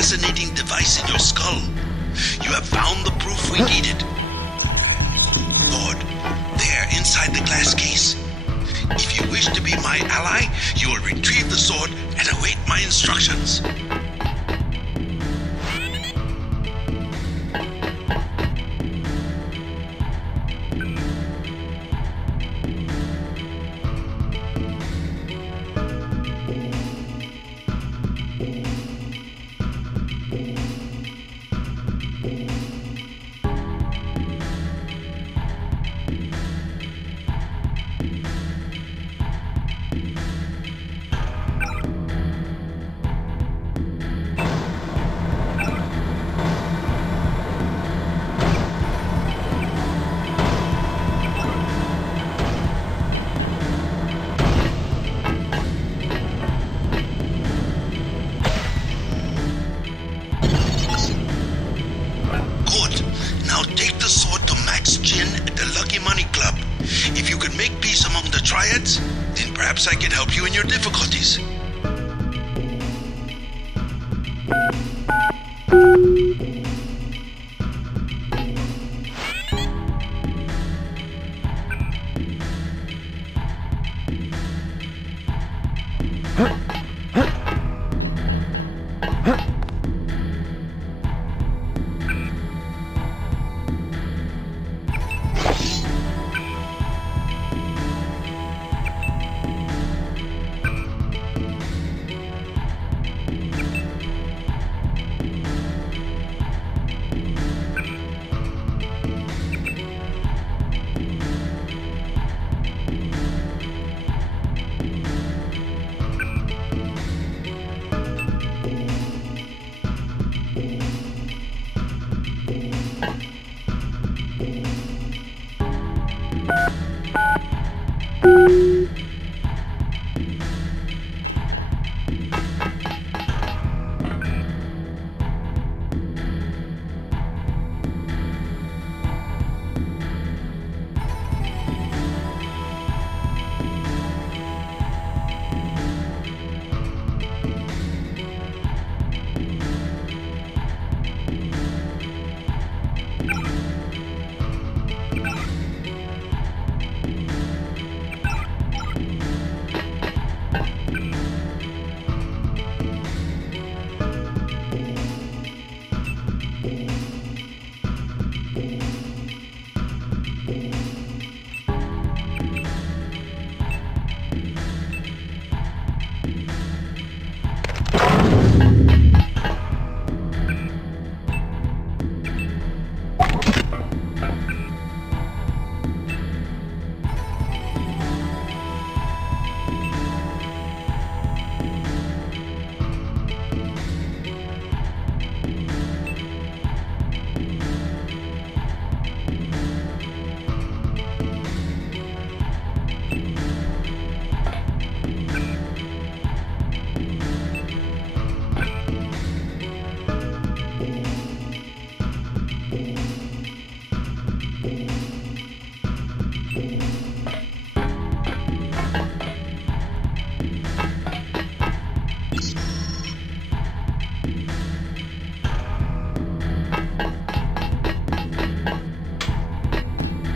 fascinating device in your skull. You have found the proof we needed. Lord, there, inside the glass case. If you wish to be my ally, you will retrieve the sword and await my instructions. I can help you in your difficulties.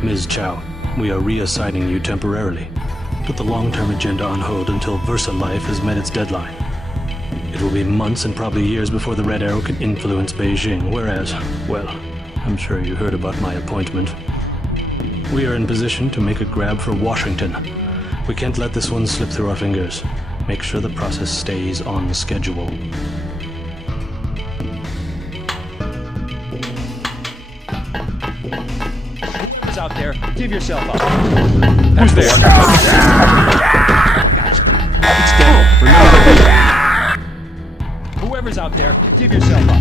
Ms. Chow, we are reassigning you temporarily. Put the long-term agenda on hold until Versa Life has met its deadline. It will be months and probably years before the Red Arrow can influence Beijing, whereas, well, I'm sure you heard about my appointment. We are in position to make a grab for Washington. We can't let this one slip through our fingers. Make sure the process stays on schedule. Out there, give yourself up. Who's there? Gotcha. It's dead. Remember that. Whoever's out there, give yourself up.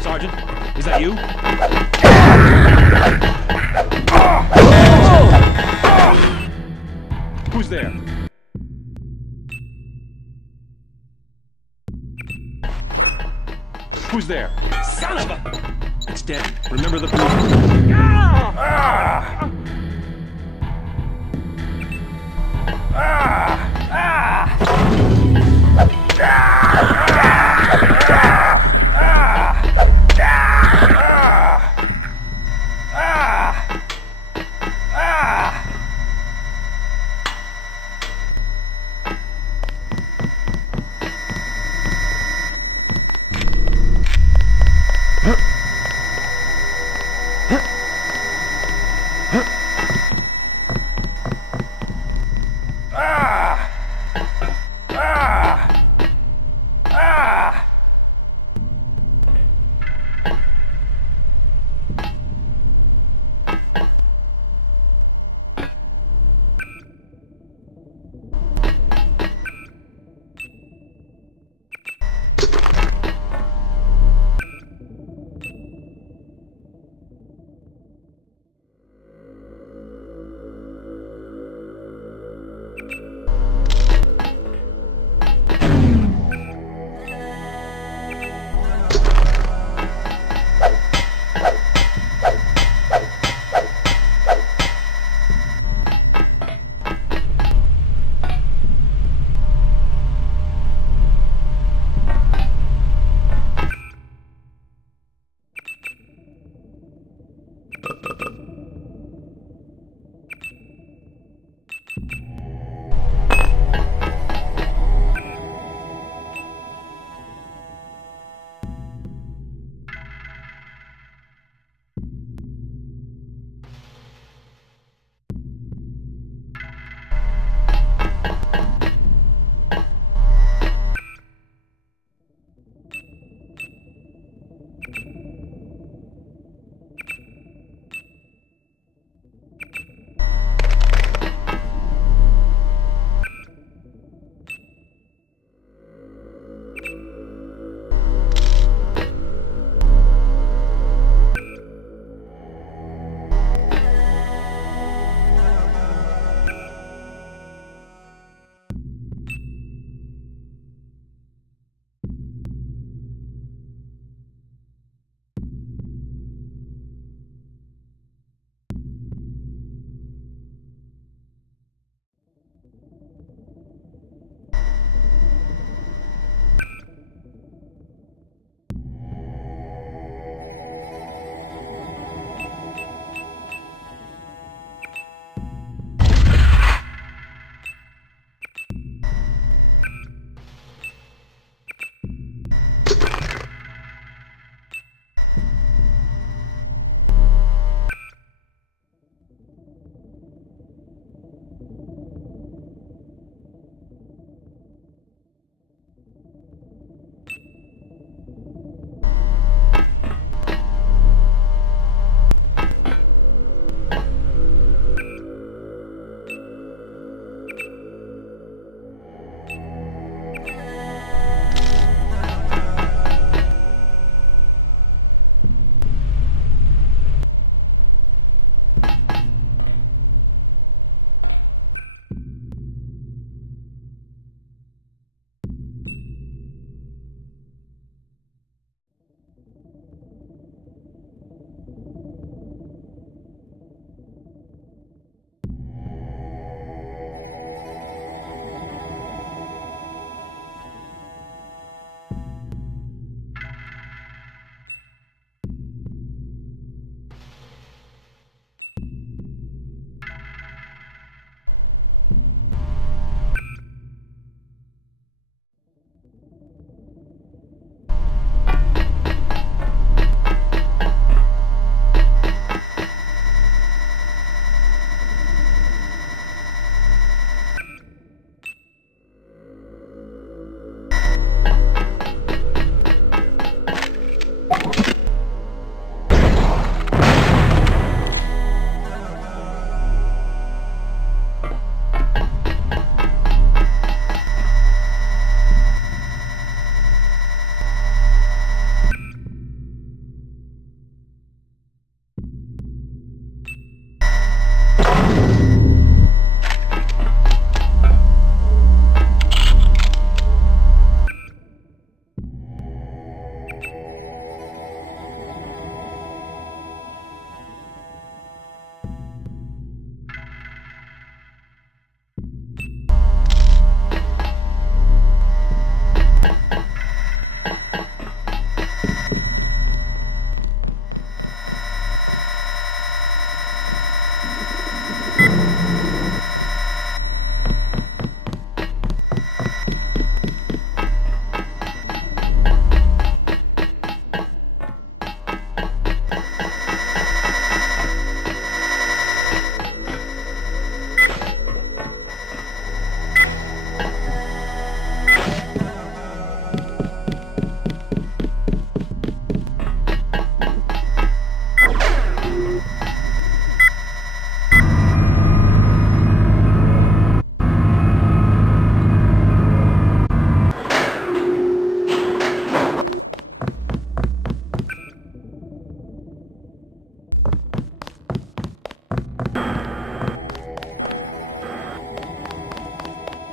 Sergeant, is that you? Who's there? Who's there? Son of a... It's dead. Remember the bruise.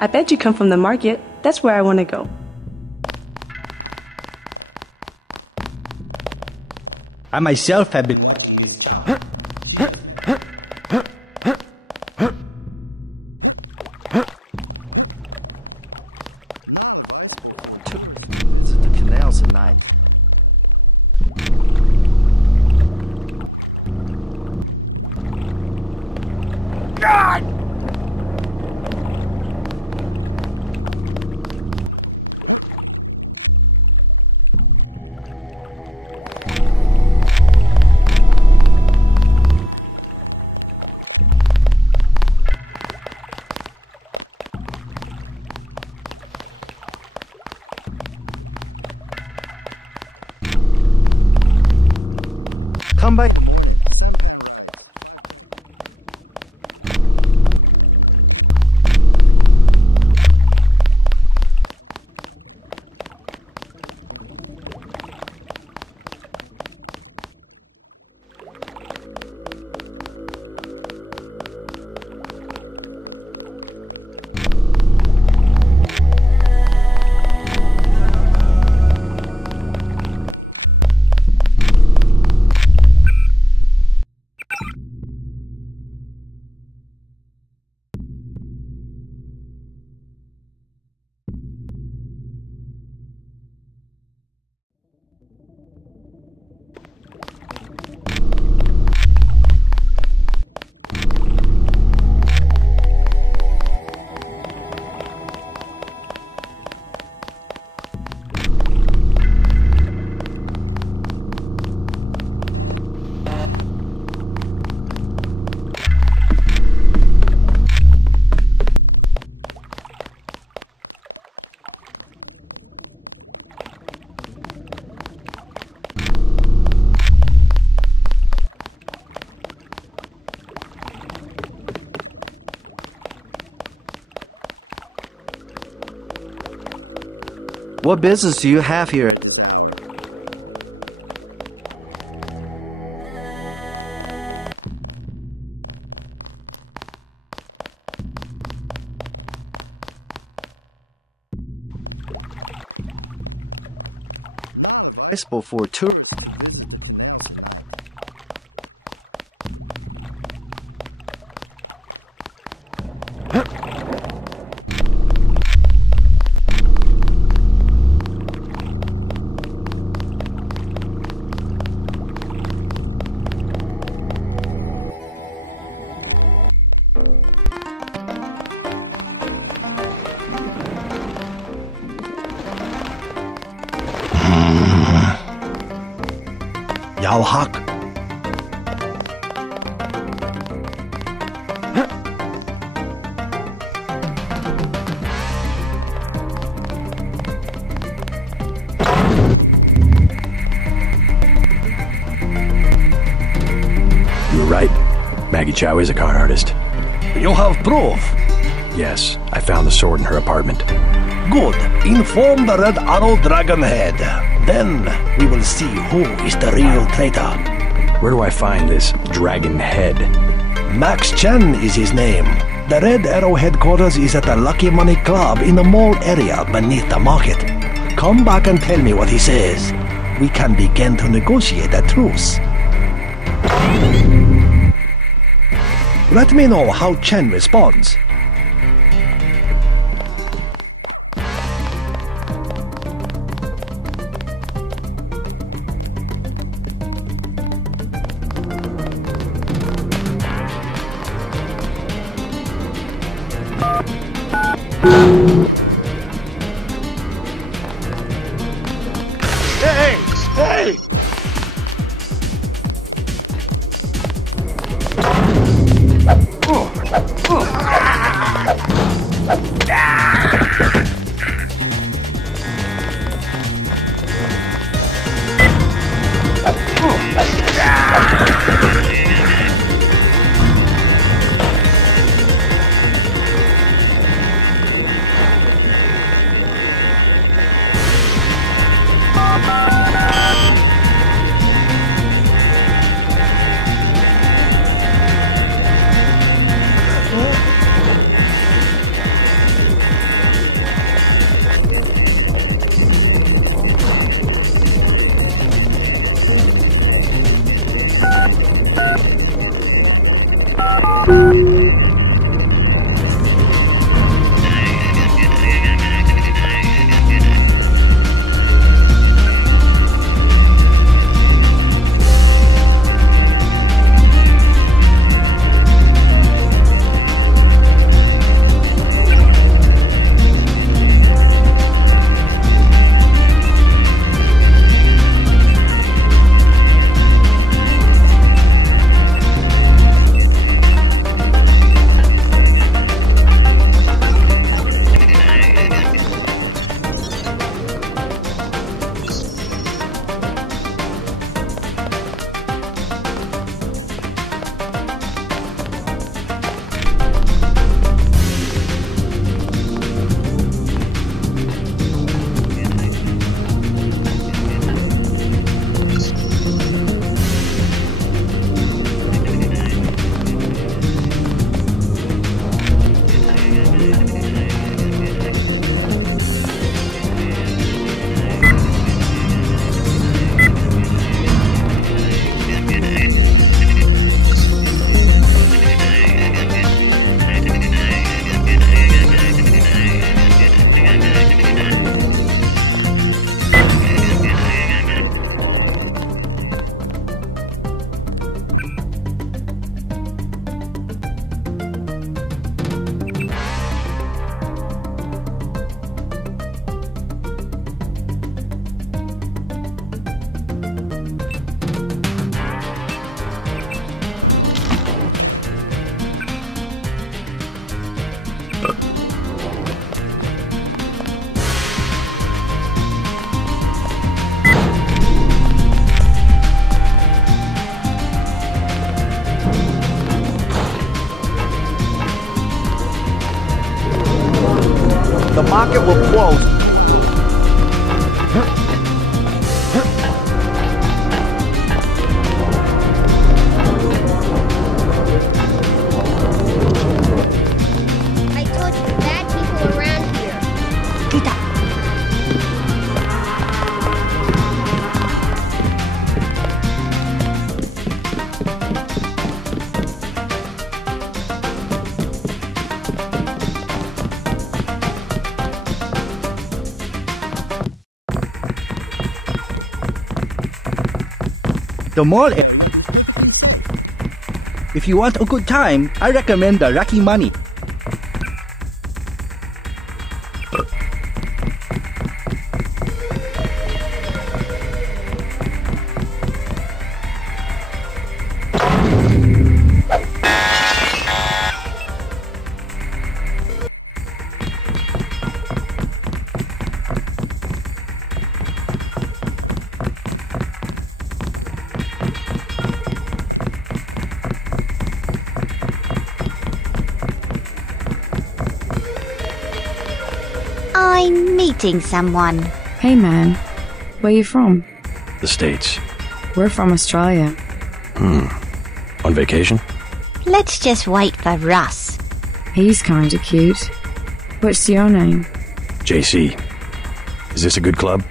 I bet you come from the market. That's where I want to go. I myself have been watching this town. To the canals at night. God! Come back. What business do you have here? Expo for tour. Yalhak. You were right. Maggie Chow is a con artist. You have proof? Yes, I found the sword in her apartment. Good. Inform the Red Arrow Dragon Head. Then we will see who is the real traitor. Where do I find this dragon head? Max Chen is his name. The Red Arrow headquarters is at the Lucky Money Club in the mall area beneath the market. Come back and tell me what he says. We can begin to negotiate a truce. Let me know how Chen responds. The market will close. I told you, bad people around here. The mall. If you want a good time, I recommend the Rocky Money. I'm meeting someone. Hey man, where you from? The States. We're from Australia. On vacation? Let's just wait for Russ. He's kinda cute. What's your name? JC. Is this a good club?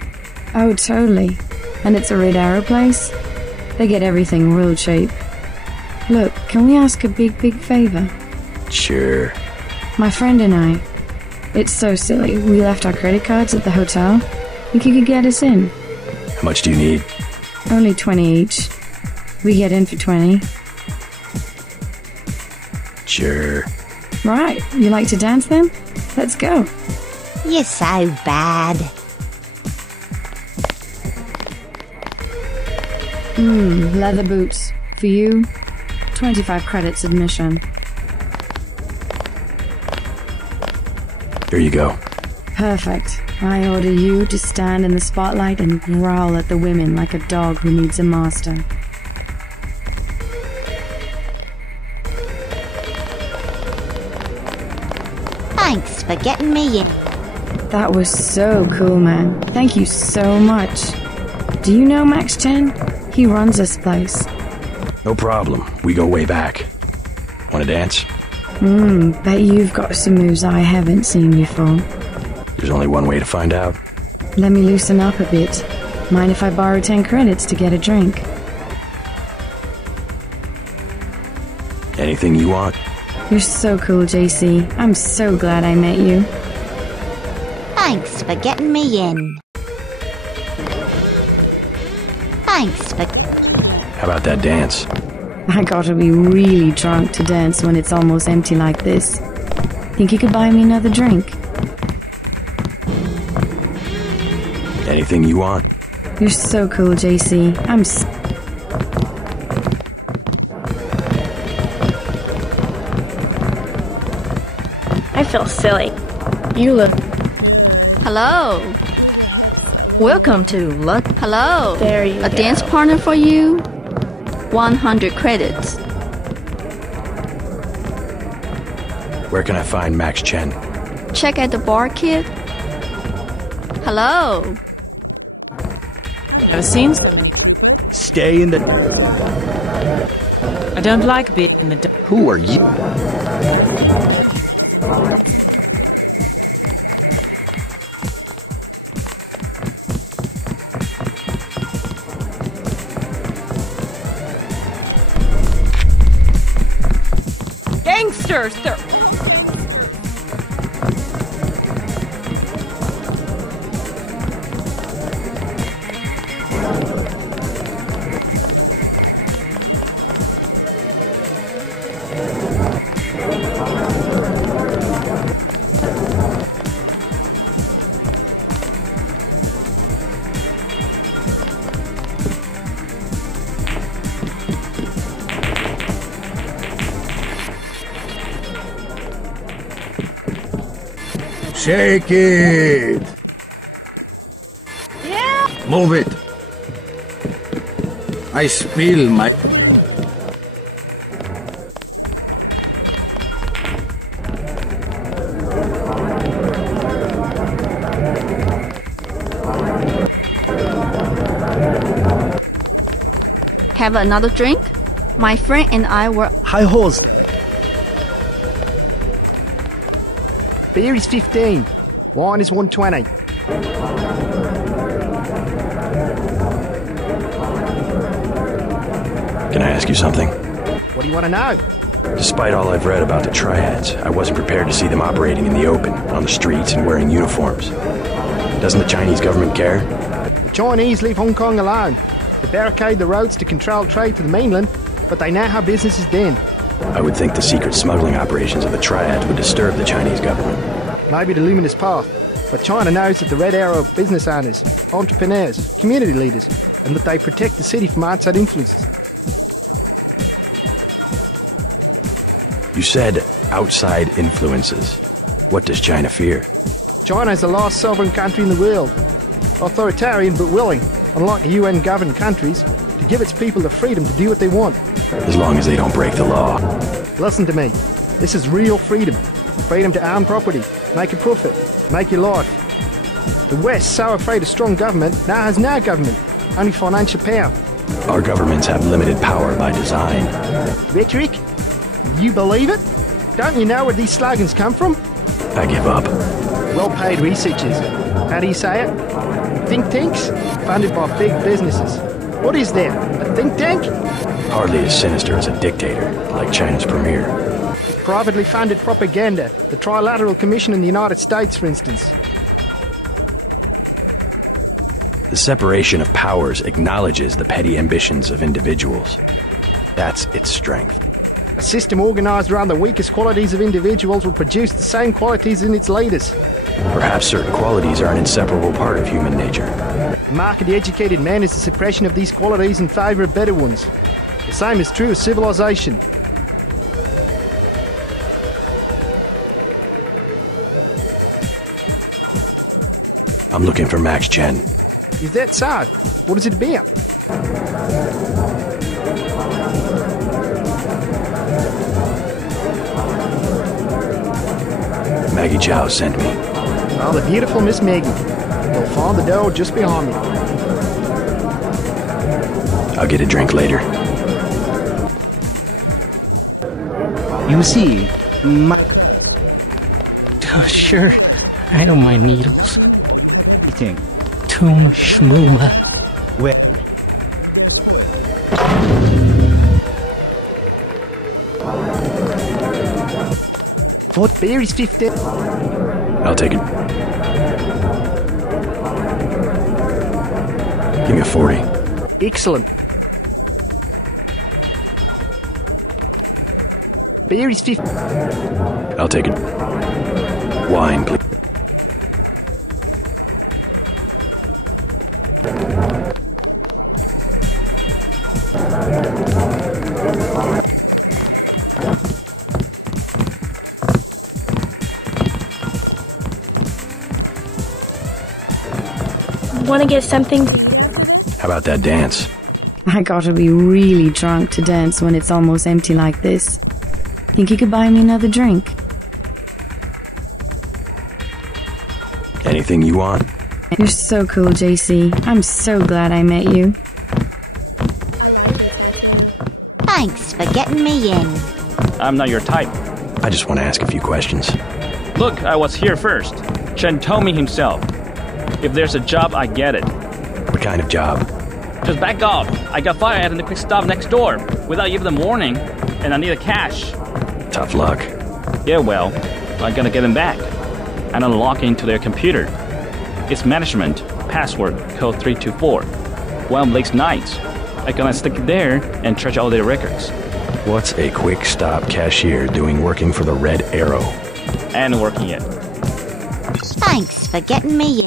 Oh, totally. And it's a Red Arrow place? They get everything real cheap. Look, can we ask a big favor? Sure. My friend and I. It's so silly. We left our credit cards at the hotel. Think you could get us in? How much do you need? Only 20 each. We get in for 20. Sure. Right, you like to dance then? Let's go. You're so bad. Leather boots. For you, 25 credits admission. Here you go. Perfect. I order you to stand in the spotlight and growl at the women like a dog who needs a master. Thanks for getting me in. That was so cool, man. Thank you so much. Do you know Max Chen? He runs this place. No problem. We go way back. Want to dance? Bet you've got some moves I haven't seen before. There's only one way to find out. Let me loosen up a bit. Mind if I borrow 10 credits to get a drink? Anything you want? You're so cool, JC. I'm so glad I met you. Thanks for getting me in. Thanks for... How about that dance? I gotta be really drunk to dance when it's almost empty like this. Think you could buy me another drink? Anything you want? You're so cool, JC. I feel silly. You look... Hello. Welcome to Luck. Hello. There you A go. dance partner for you? 100 credits. Where can I find Max Chen? Check at the bar, kid. Hello. Ever seen? Stay in the... I don't like being in the dark. Who are you? monsters! They're... Shake it! Yeah! Move it! I spill my... Have another drink? My friend and I were... High horse. Beer is 15. Wine is 120. Can I ask you something? What do you want to know? Despite all I've read about the Triads, I wasn't prepared to see them operating in the open, on the streets, and wearing uniforms. Doesn't the Chinese government care? The Chinese leave Hong Kong alone. They barricade the roads to control trade to the mainland, but they know how business is done. I would think the secret smuggling operations of the Triads would disturb the Chinese government. Maybe the luminous path, but China knows that the Red Arrow are business owners, entrepreneurs, community leaders, and that they protect the city from outside influences. You said outside influences. What does China fear? China is the last sovereign country in the world. Authoritarian but willing, unlike UN-governed countries, to give its people the freedom to do what they want. As long as they don't break the law. Listen to me. This is real freedom. Freedom to own property, make a profit, make your life. The West, so afraid of strong government, now has no government, only financial power. Our governments have limited power by design. Rhetoric? You believe it? Don't you know where these slogans come from? I give up. Well-paid researchers. How do you say it? Think tanks? Funded by big businesses. What is there? A think tank? Hardly as sinister as a dictator, like China's premier. Privately funded propaganda. The Trilateral Commission in the United States, for instance. The separation of powers acknowledges the petty ambitions of individuals. That's its strength. A system organized around the weakest qualities of individuals will produce the same qualities in its leaders. Perhaps certain qualities are an inseparable part of human nature. The mark of the educated man is the suppression of these qualities in favor of better ones. The same is true of civilization. I'm looking for Max Chen. Is that so? What is it about? Maggie Chow sent me. Oh, the beautiful Miss Maggie. You'll find the door just behind me. I'll get a drink later. You see, Oh, sure. I don't mind needles. Toom schmooma. Where? What beer is 15? I'll take it. Give me a 40. Excellent. Beer is 50. I'll take it. Wine, please. Want to get something? How about that dance? I gotta be really drunk to dance when it's almost empty like this. Think you could buy me another drink? Anything you want? You're so cool, JC. I'm so glad I met you. Thanks for getting me in. I'm not your type. I just want to ask a few questions. Look, I was here first. Chen told me himself. If there's a job, I get it. What kind of job? Just back off. I got fired in the quick stop next door without even the warning, and I need the cash. Tough luck. Yeah, well, I gotta get them back and unlock into their computer. It's management, password, code 324. One of these nights, I'm gonna stick it there and trash all their records. What's a quick stop cashier doing working for the Red Arrow? And working it. Thanks for getting me.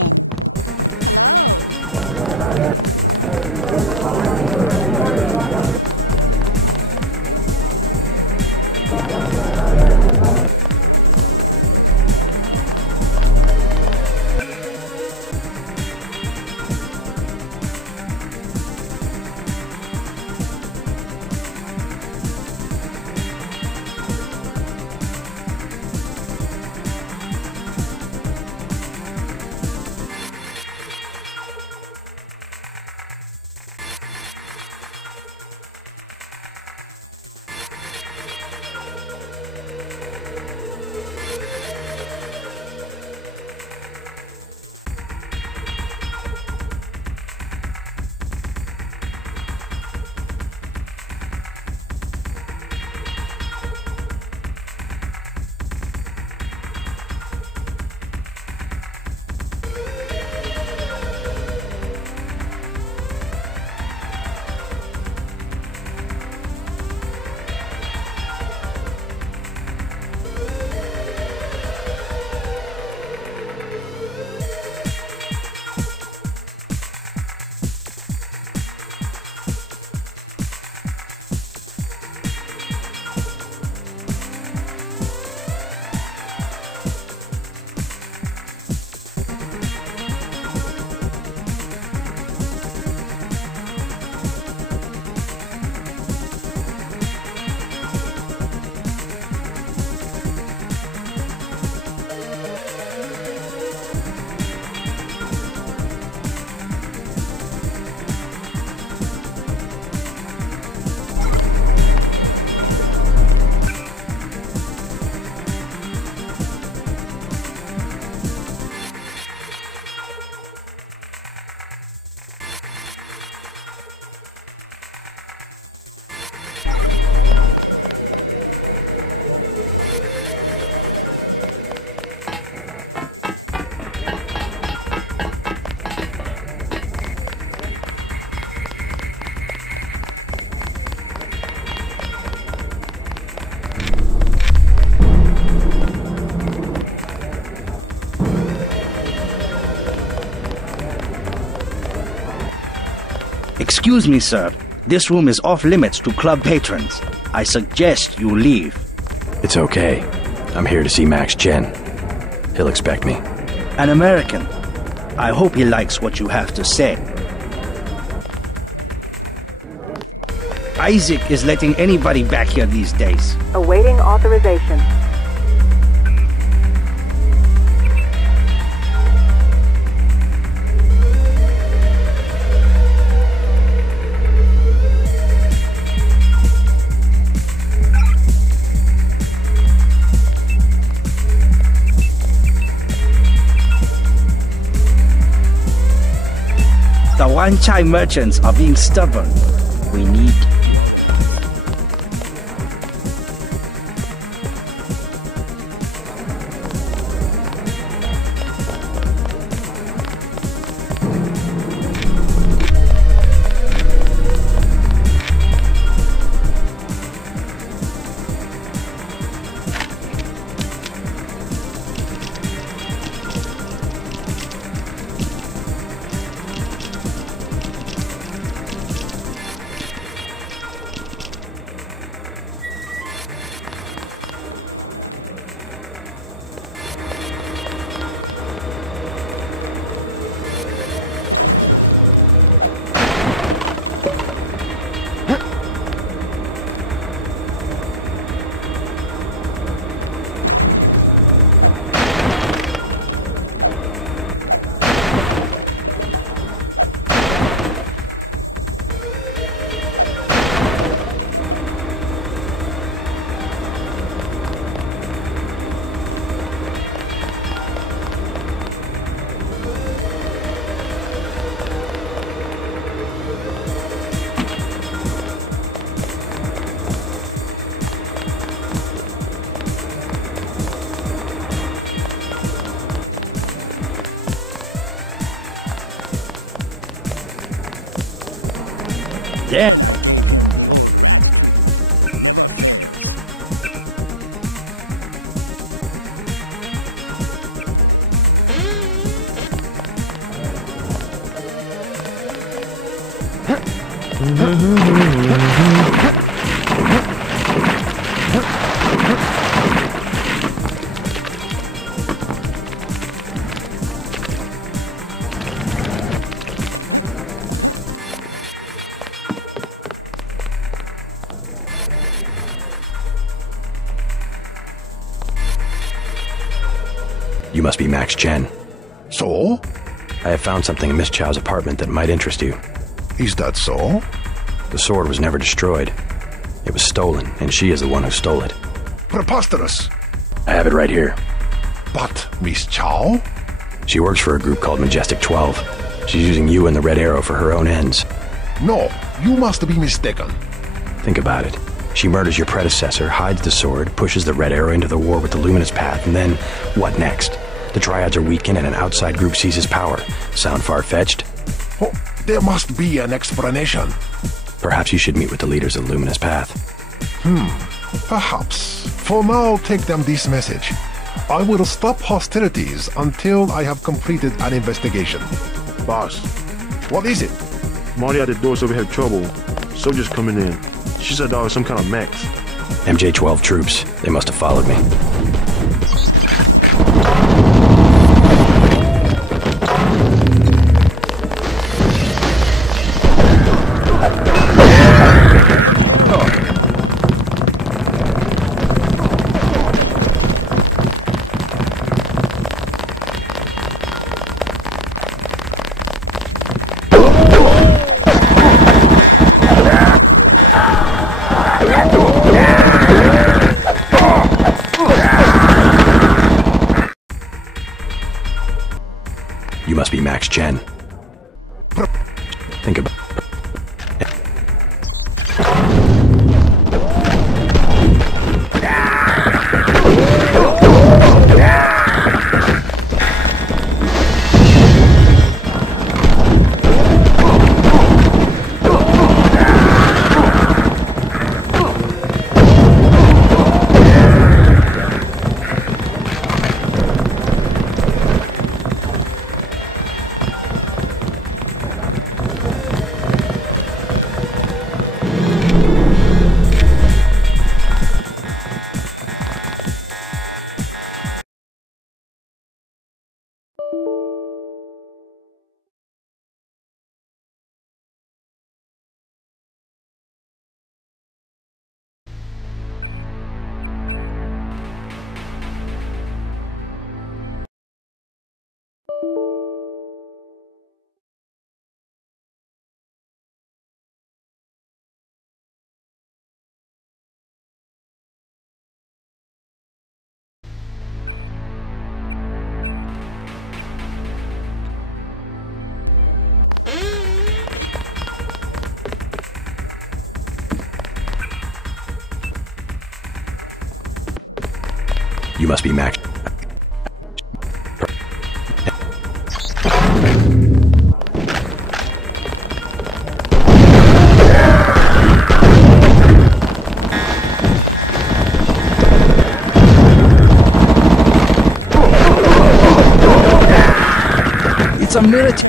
Excuse me, sir. This room is off limits to club patrons. I suggest you leave. It's okay. I'm here to see Max Chen. He'll expect me. An American. I hope he likes what you have to say. Isaac is letting anybody back here these days. Awaiting authorization. The Wan Chai merchants are being stubborn. We need... You must be Max Chen. So? I have found something in Miss Chow's apartment that might interest you. Is that so? The sword was never destroyed. It was stolen, and she is the one who stole it. Preposterous! I have it right here. But Miss Chow? She works for a group called Majestic 12. She's using you and the Red Arrow for her own ends. No, you must be mistaken. Think about it. She murders your predecessor, hides the sword, pushes the Red Arrow into the war with the Luminous Path, and then, what next? The Triads are weakened and an outside group seizes power. Sound far-fetched? Oh, there must be an explanation. Perhaps you should meet with the leaders of the Luminous Path. Perhaps. For now, take them this message. I will stop hostilities until I have completed an investigation. Boss, what is it? Marty at the door said we had trouble. Soldiers coming in. She said that was some kind of mechs. MJ-12 troops. They must have followed me. You must be Max Chen. Think about You must be Max. It's a miracle.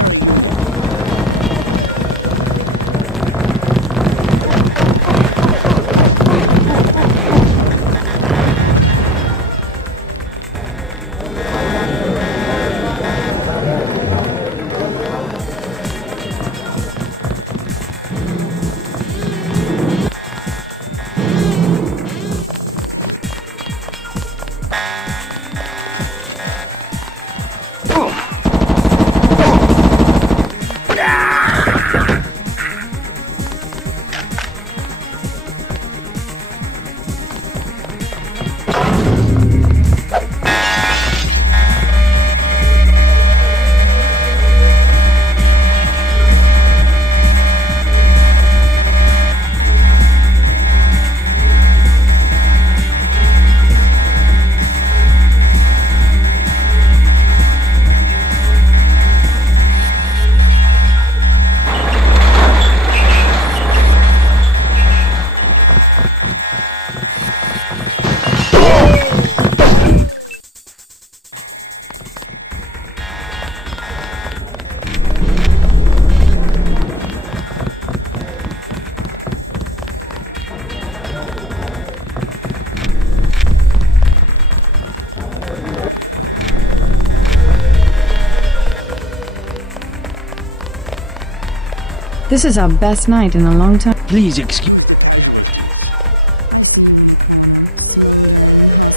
This is our best night in a long time. Please excuse...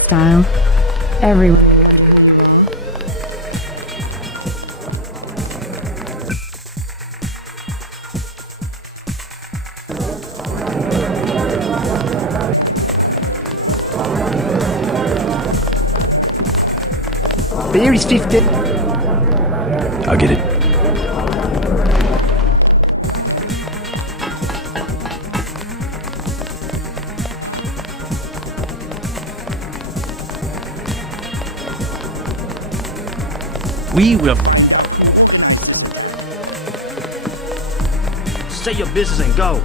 Style. Everywhere. Beer is 50. I'll get it. We will... Say your business and go.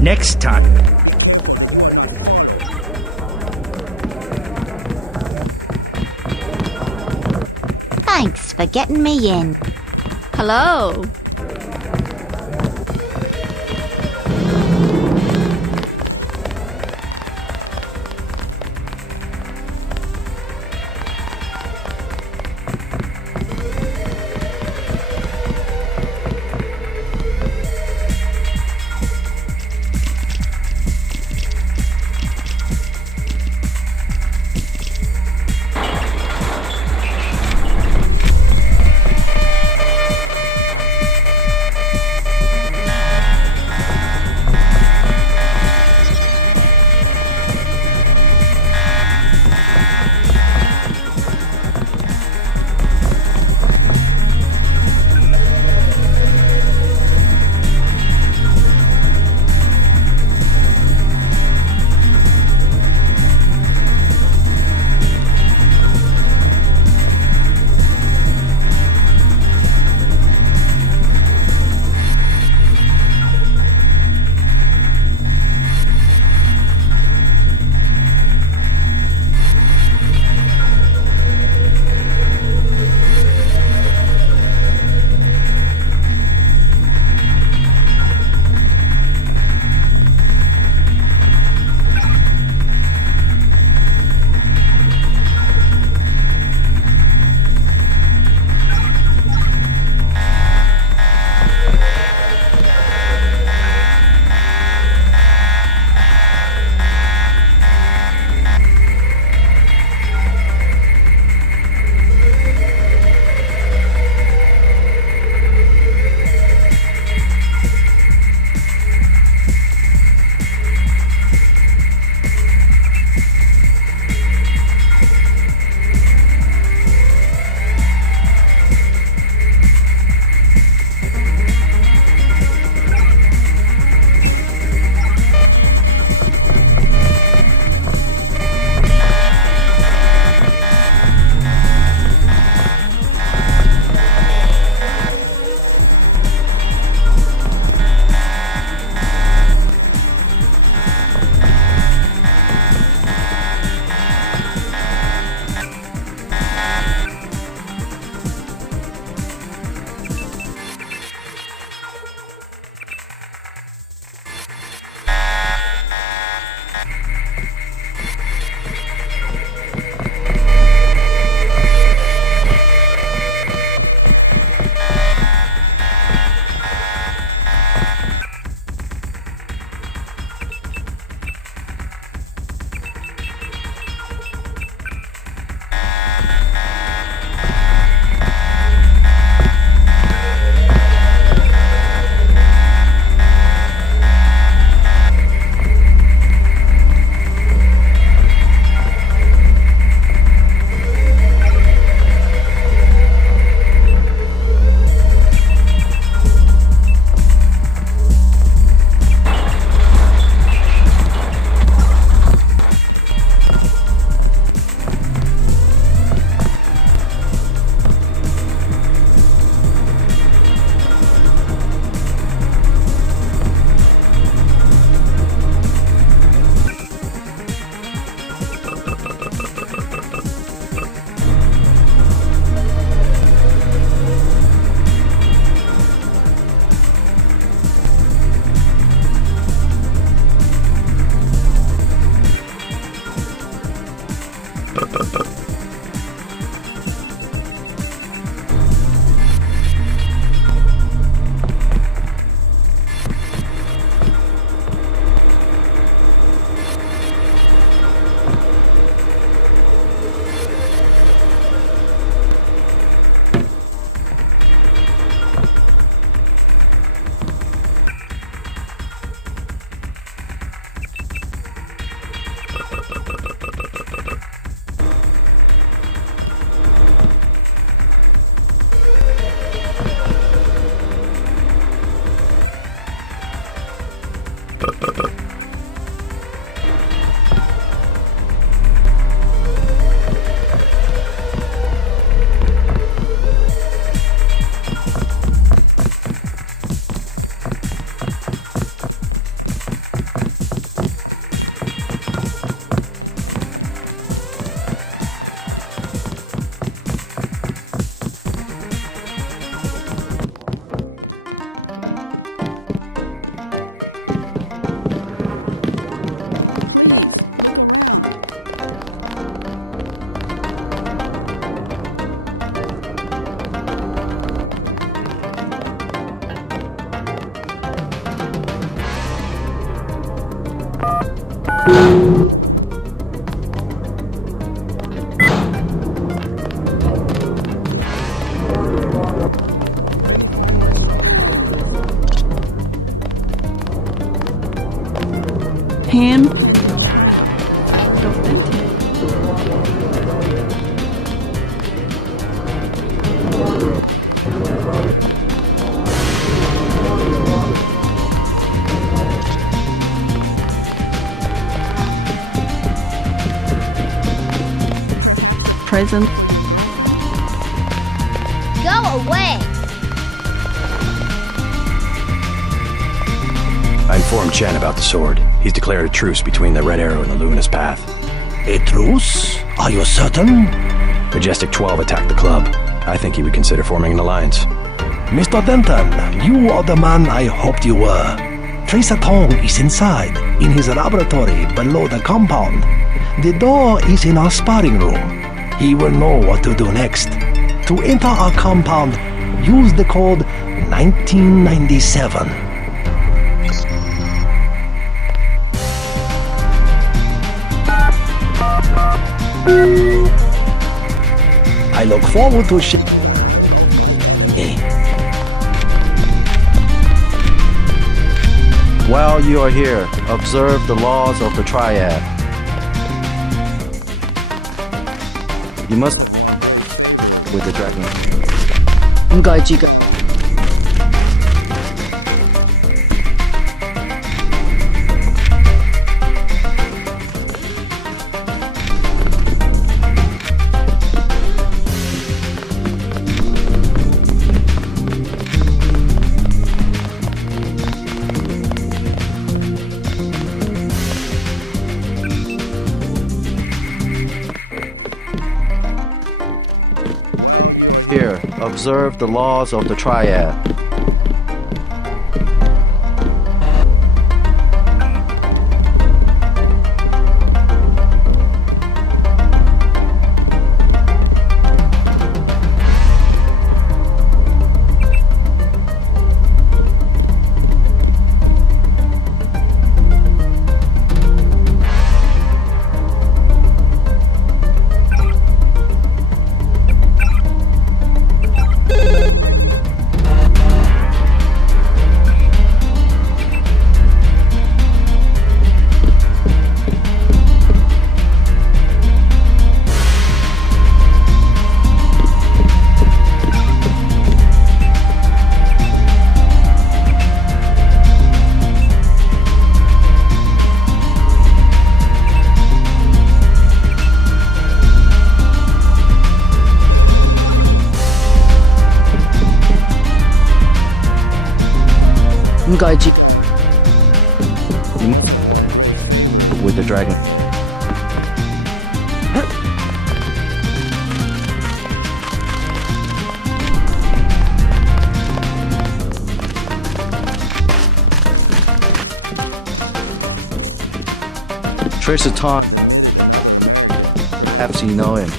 Next time. Thanks for getting me in. Hello. prison. Go away! I informed Chen about the sword. He's declared a truce between the Red Arrow and the Luminous Path. A truce? Are you certain? Majestic 12 attacked the club. I think he would consider forming an alliance. Mr. Denton, you are the man I hoped you were. Tracer Tong is inside, in his laboratory below the compound. The door is in our sparring room. He will know what to do next. To enter our compound, use the code 1997. I look forward to While you are here, observe the laws of the Triad. You must with the dragon. Here, observe the laws of the Triad. With the dragon. Tracer Tom. Perhaps you know him.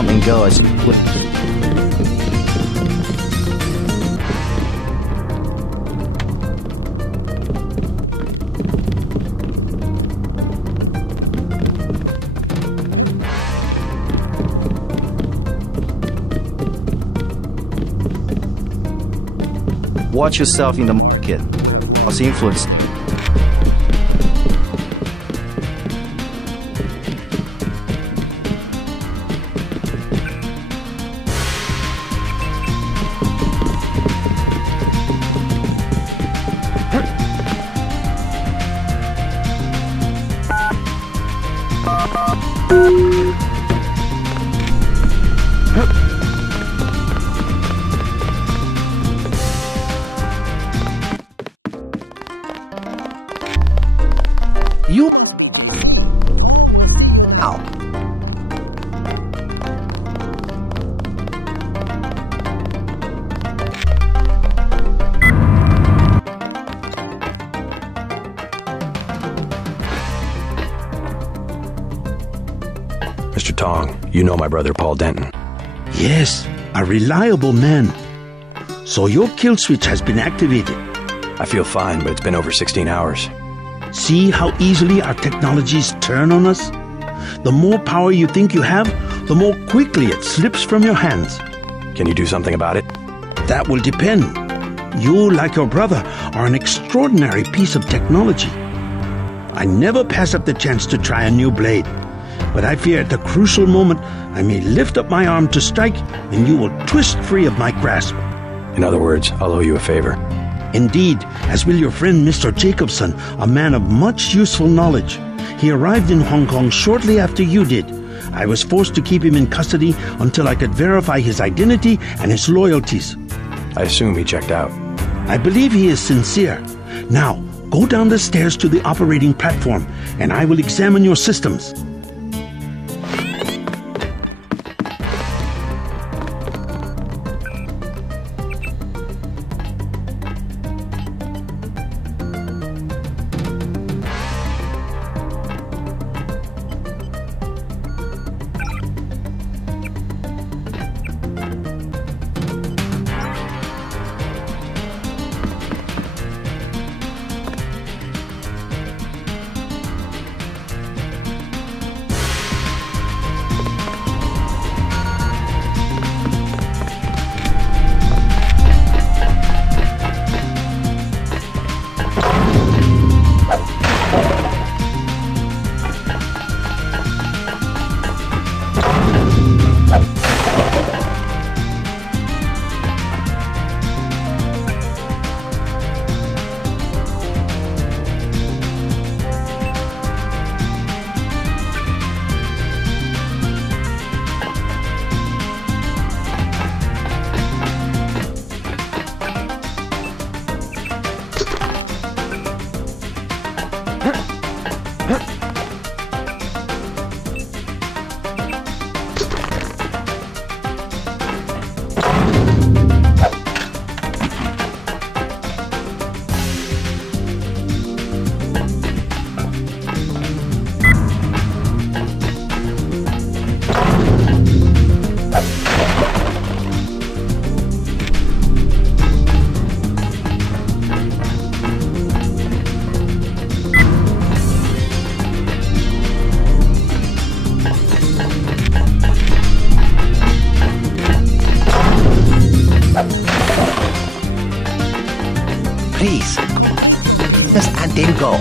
And go as watch yourself in the market. Cause influence. You ow. Mr. Tong, you know my brother Paul Denton. Yes, a reliable man. So your kill switch has been activated. I feel fine, but it's been over 16 hours. See how easily our technologies turn on us? The more power you think you have, the more quickly it slips from your hands. Can you do something about it? That will depend. You, like your brother, are an extraordinary piece of technology. I never pass up the chance to try a new blade, but I fear at the crucial moment I may lift up my arm to strike and you will twist free of my grasp. In other words, I'll owe you a favor. Indeed, as will your friend Mr. Jacobson, a man of much useful knowledge. He arrived in Hong Kong shortly after you did. I was forced to keep him in custody until I could verify his identity and his loyalties. I assume he checked out. I believe he is sincere. Now, go down the stairs to the operating platform, and I will examine your systems. Please. Just and then go.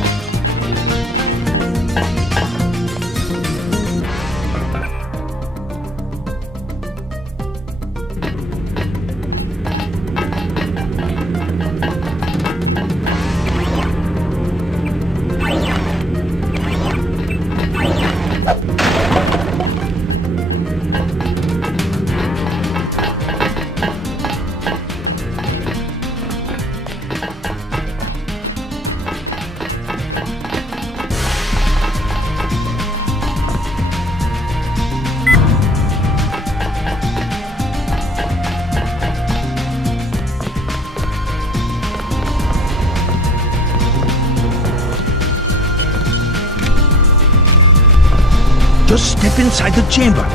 Just step inside the chamber.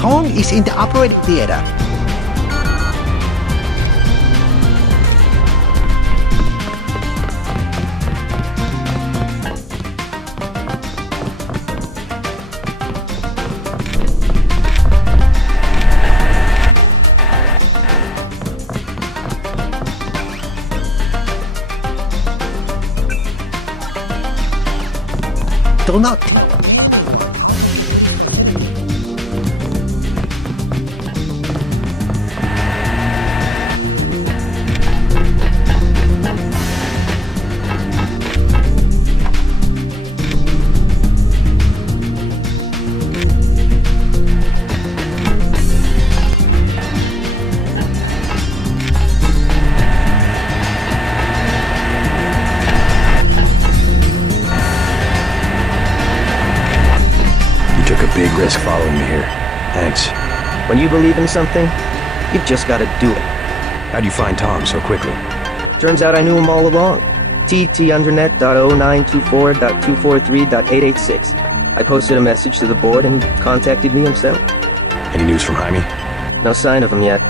Tong is in the operating theater. Do not. Big risk following me here. Thanks. When you believe in something, you've just got to do it. How'd you find Tom so quickly? Turns out I knew him all along. TT undernet.0924.243.886. I posted a message to the board and he contacted me himself. Any news from Jaime? No sign of him yet.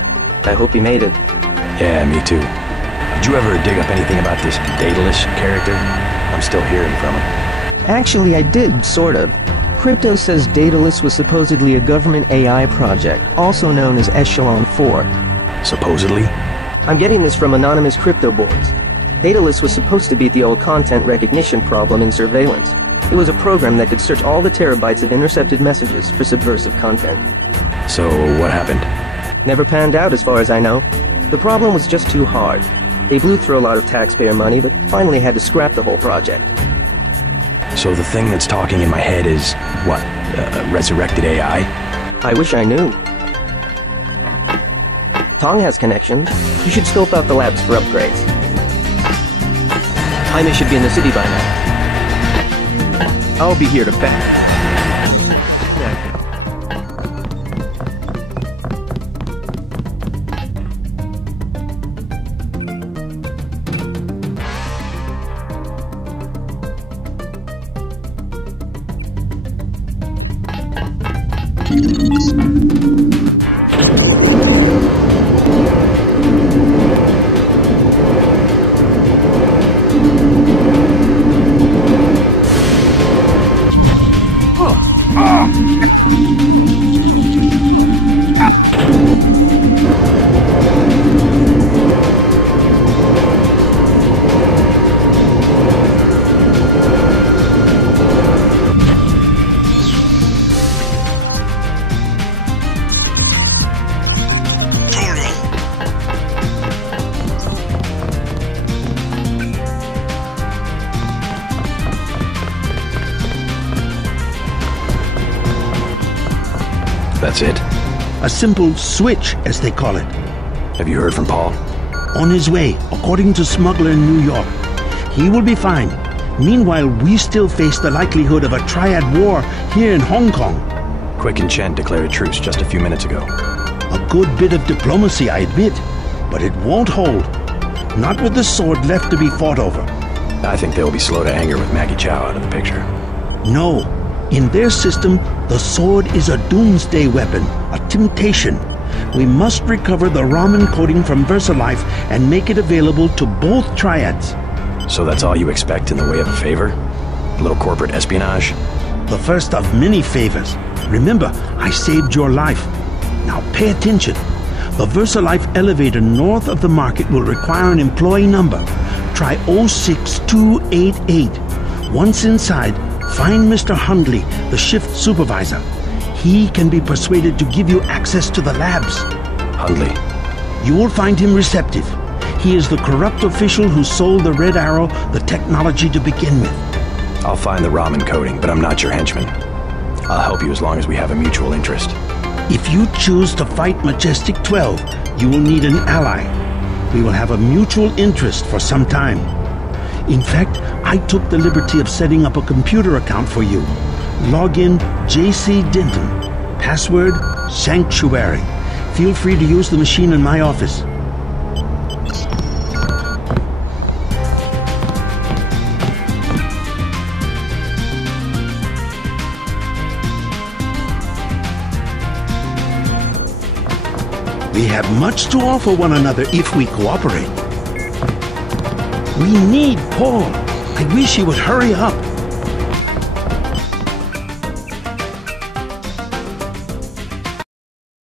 I hope he made it. Yeah, me too. Did you ever dig up anything about this Daedalus character? I'm still hearing from him. Actually, I did, sort of. Crypto says Daedalus was supposedly a government AI project, also known as Echelon 4. Supposedly? I'm getting this from anonymous crypto boards. Daedalus was supposed to beat the old content recognition problem in surveillance. It was a program that could search all the terabytes of intercepted messages for subversive content. So, what happened? Never panned out as far as I know. The problem was just too hard. They blew through a lot of taxpayer money, but finally had to scrap the whole project. So the thing that's talking in my head is, what, resurrected AI? I wish I knew. Tong has connections. You should scope out the labs for upgrades. Jaime should be in the city by now. I'll be here to back. That's it? A simple switch, as they call it. Have you heard from Paul? On his way, according to smuggler in New York. He will be fine. Meanwhile, we still face the likelihood of a Triad war here in Hong Kong. Quick and Chen declared a truce just a few minutes ago. A good bit of diplomacy, I admit, but it won't hold. Not with the sword left to be fought over. I think they'll be slow to anger with Maggie Chow out of the picture. No. In their system, the sword is a doomsday weapon, a temptation. We must recover the Raman coding from VersaLife and make it available to both Triads. So that's all you expect in the way of a favor? A little corporate espionage? The first of many favors. Remember, I saved your life. Now pay attention. The VersaLife elevator north of the market will require an employee number. Try 06288. Once inside, find Mr. Hundley, the shift supervisor. He can be persuaded to give you access to the labs. Hundley? You will find him receptive. He is the corrupt official who sold the Red Arrow the technology to begin with. I'll find the Raman coding, but I'm not your henchman. I'll help you as long as we have a mutual interest. If you choose to fight Majestic 12, you will need an ally. We will have a mutual interest for some time. In fact, I took the liberty of setting up a computer account for you. Login JC Denton. Password Sanctuary. Feel free to use the machine in my office. We have much to offer one another if we cooperate. We need Paul. I wish he would hurry up.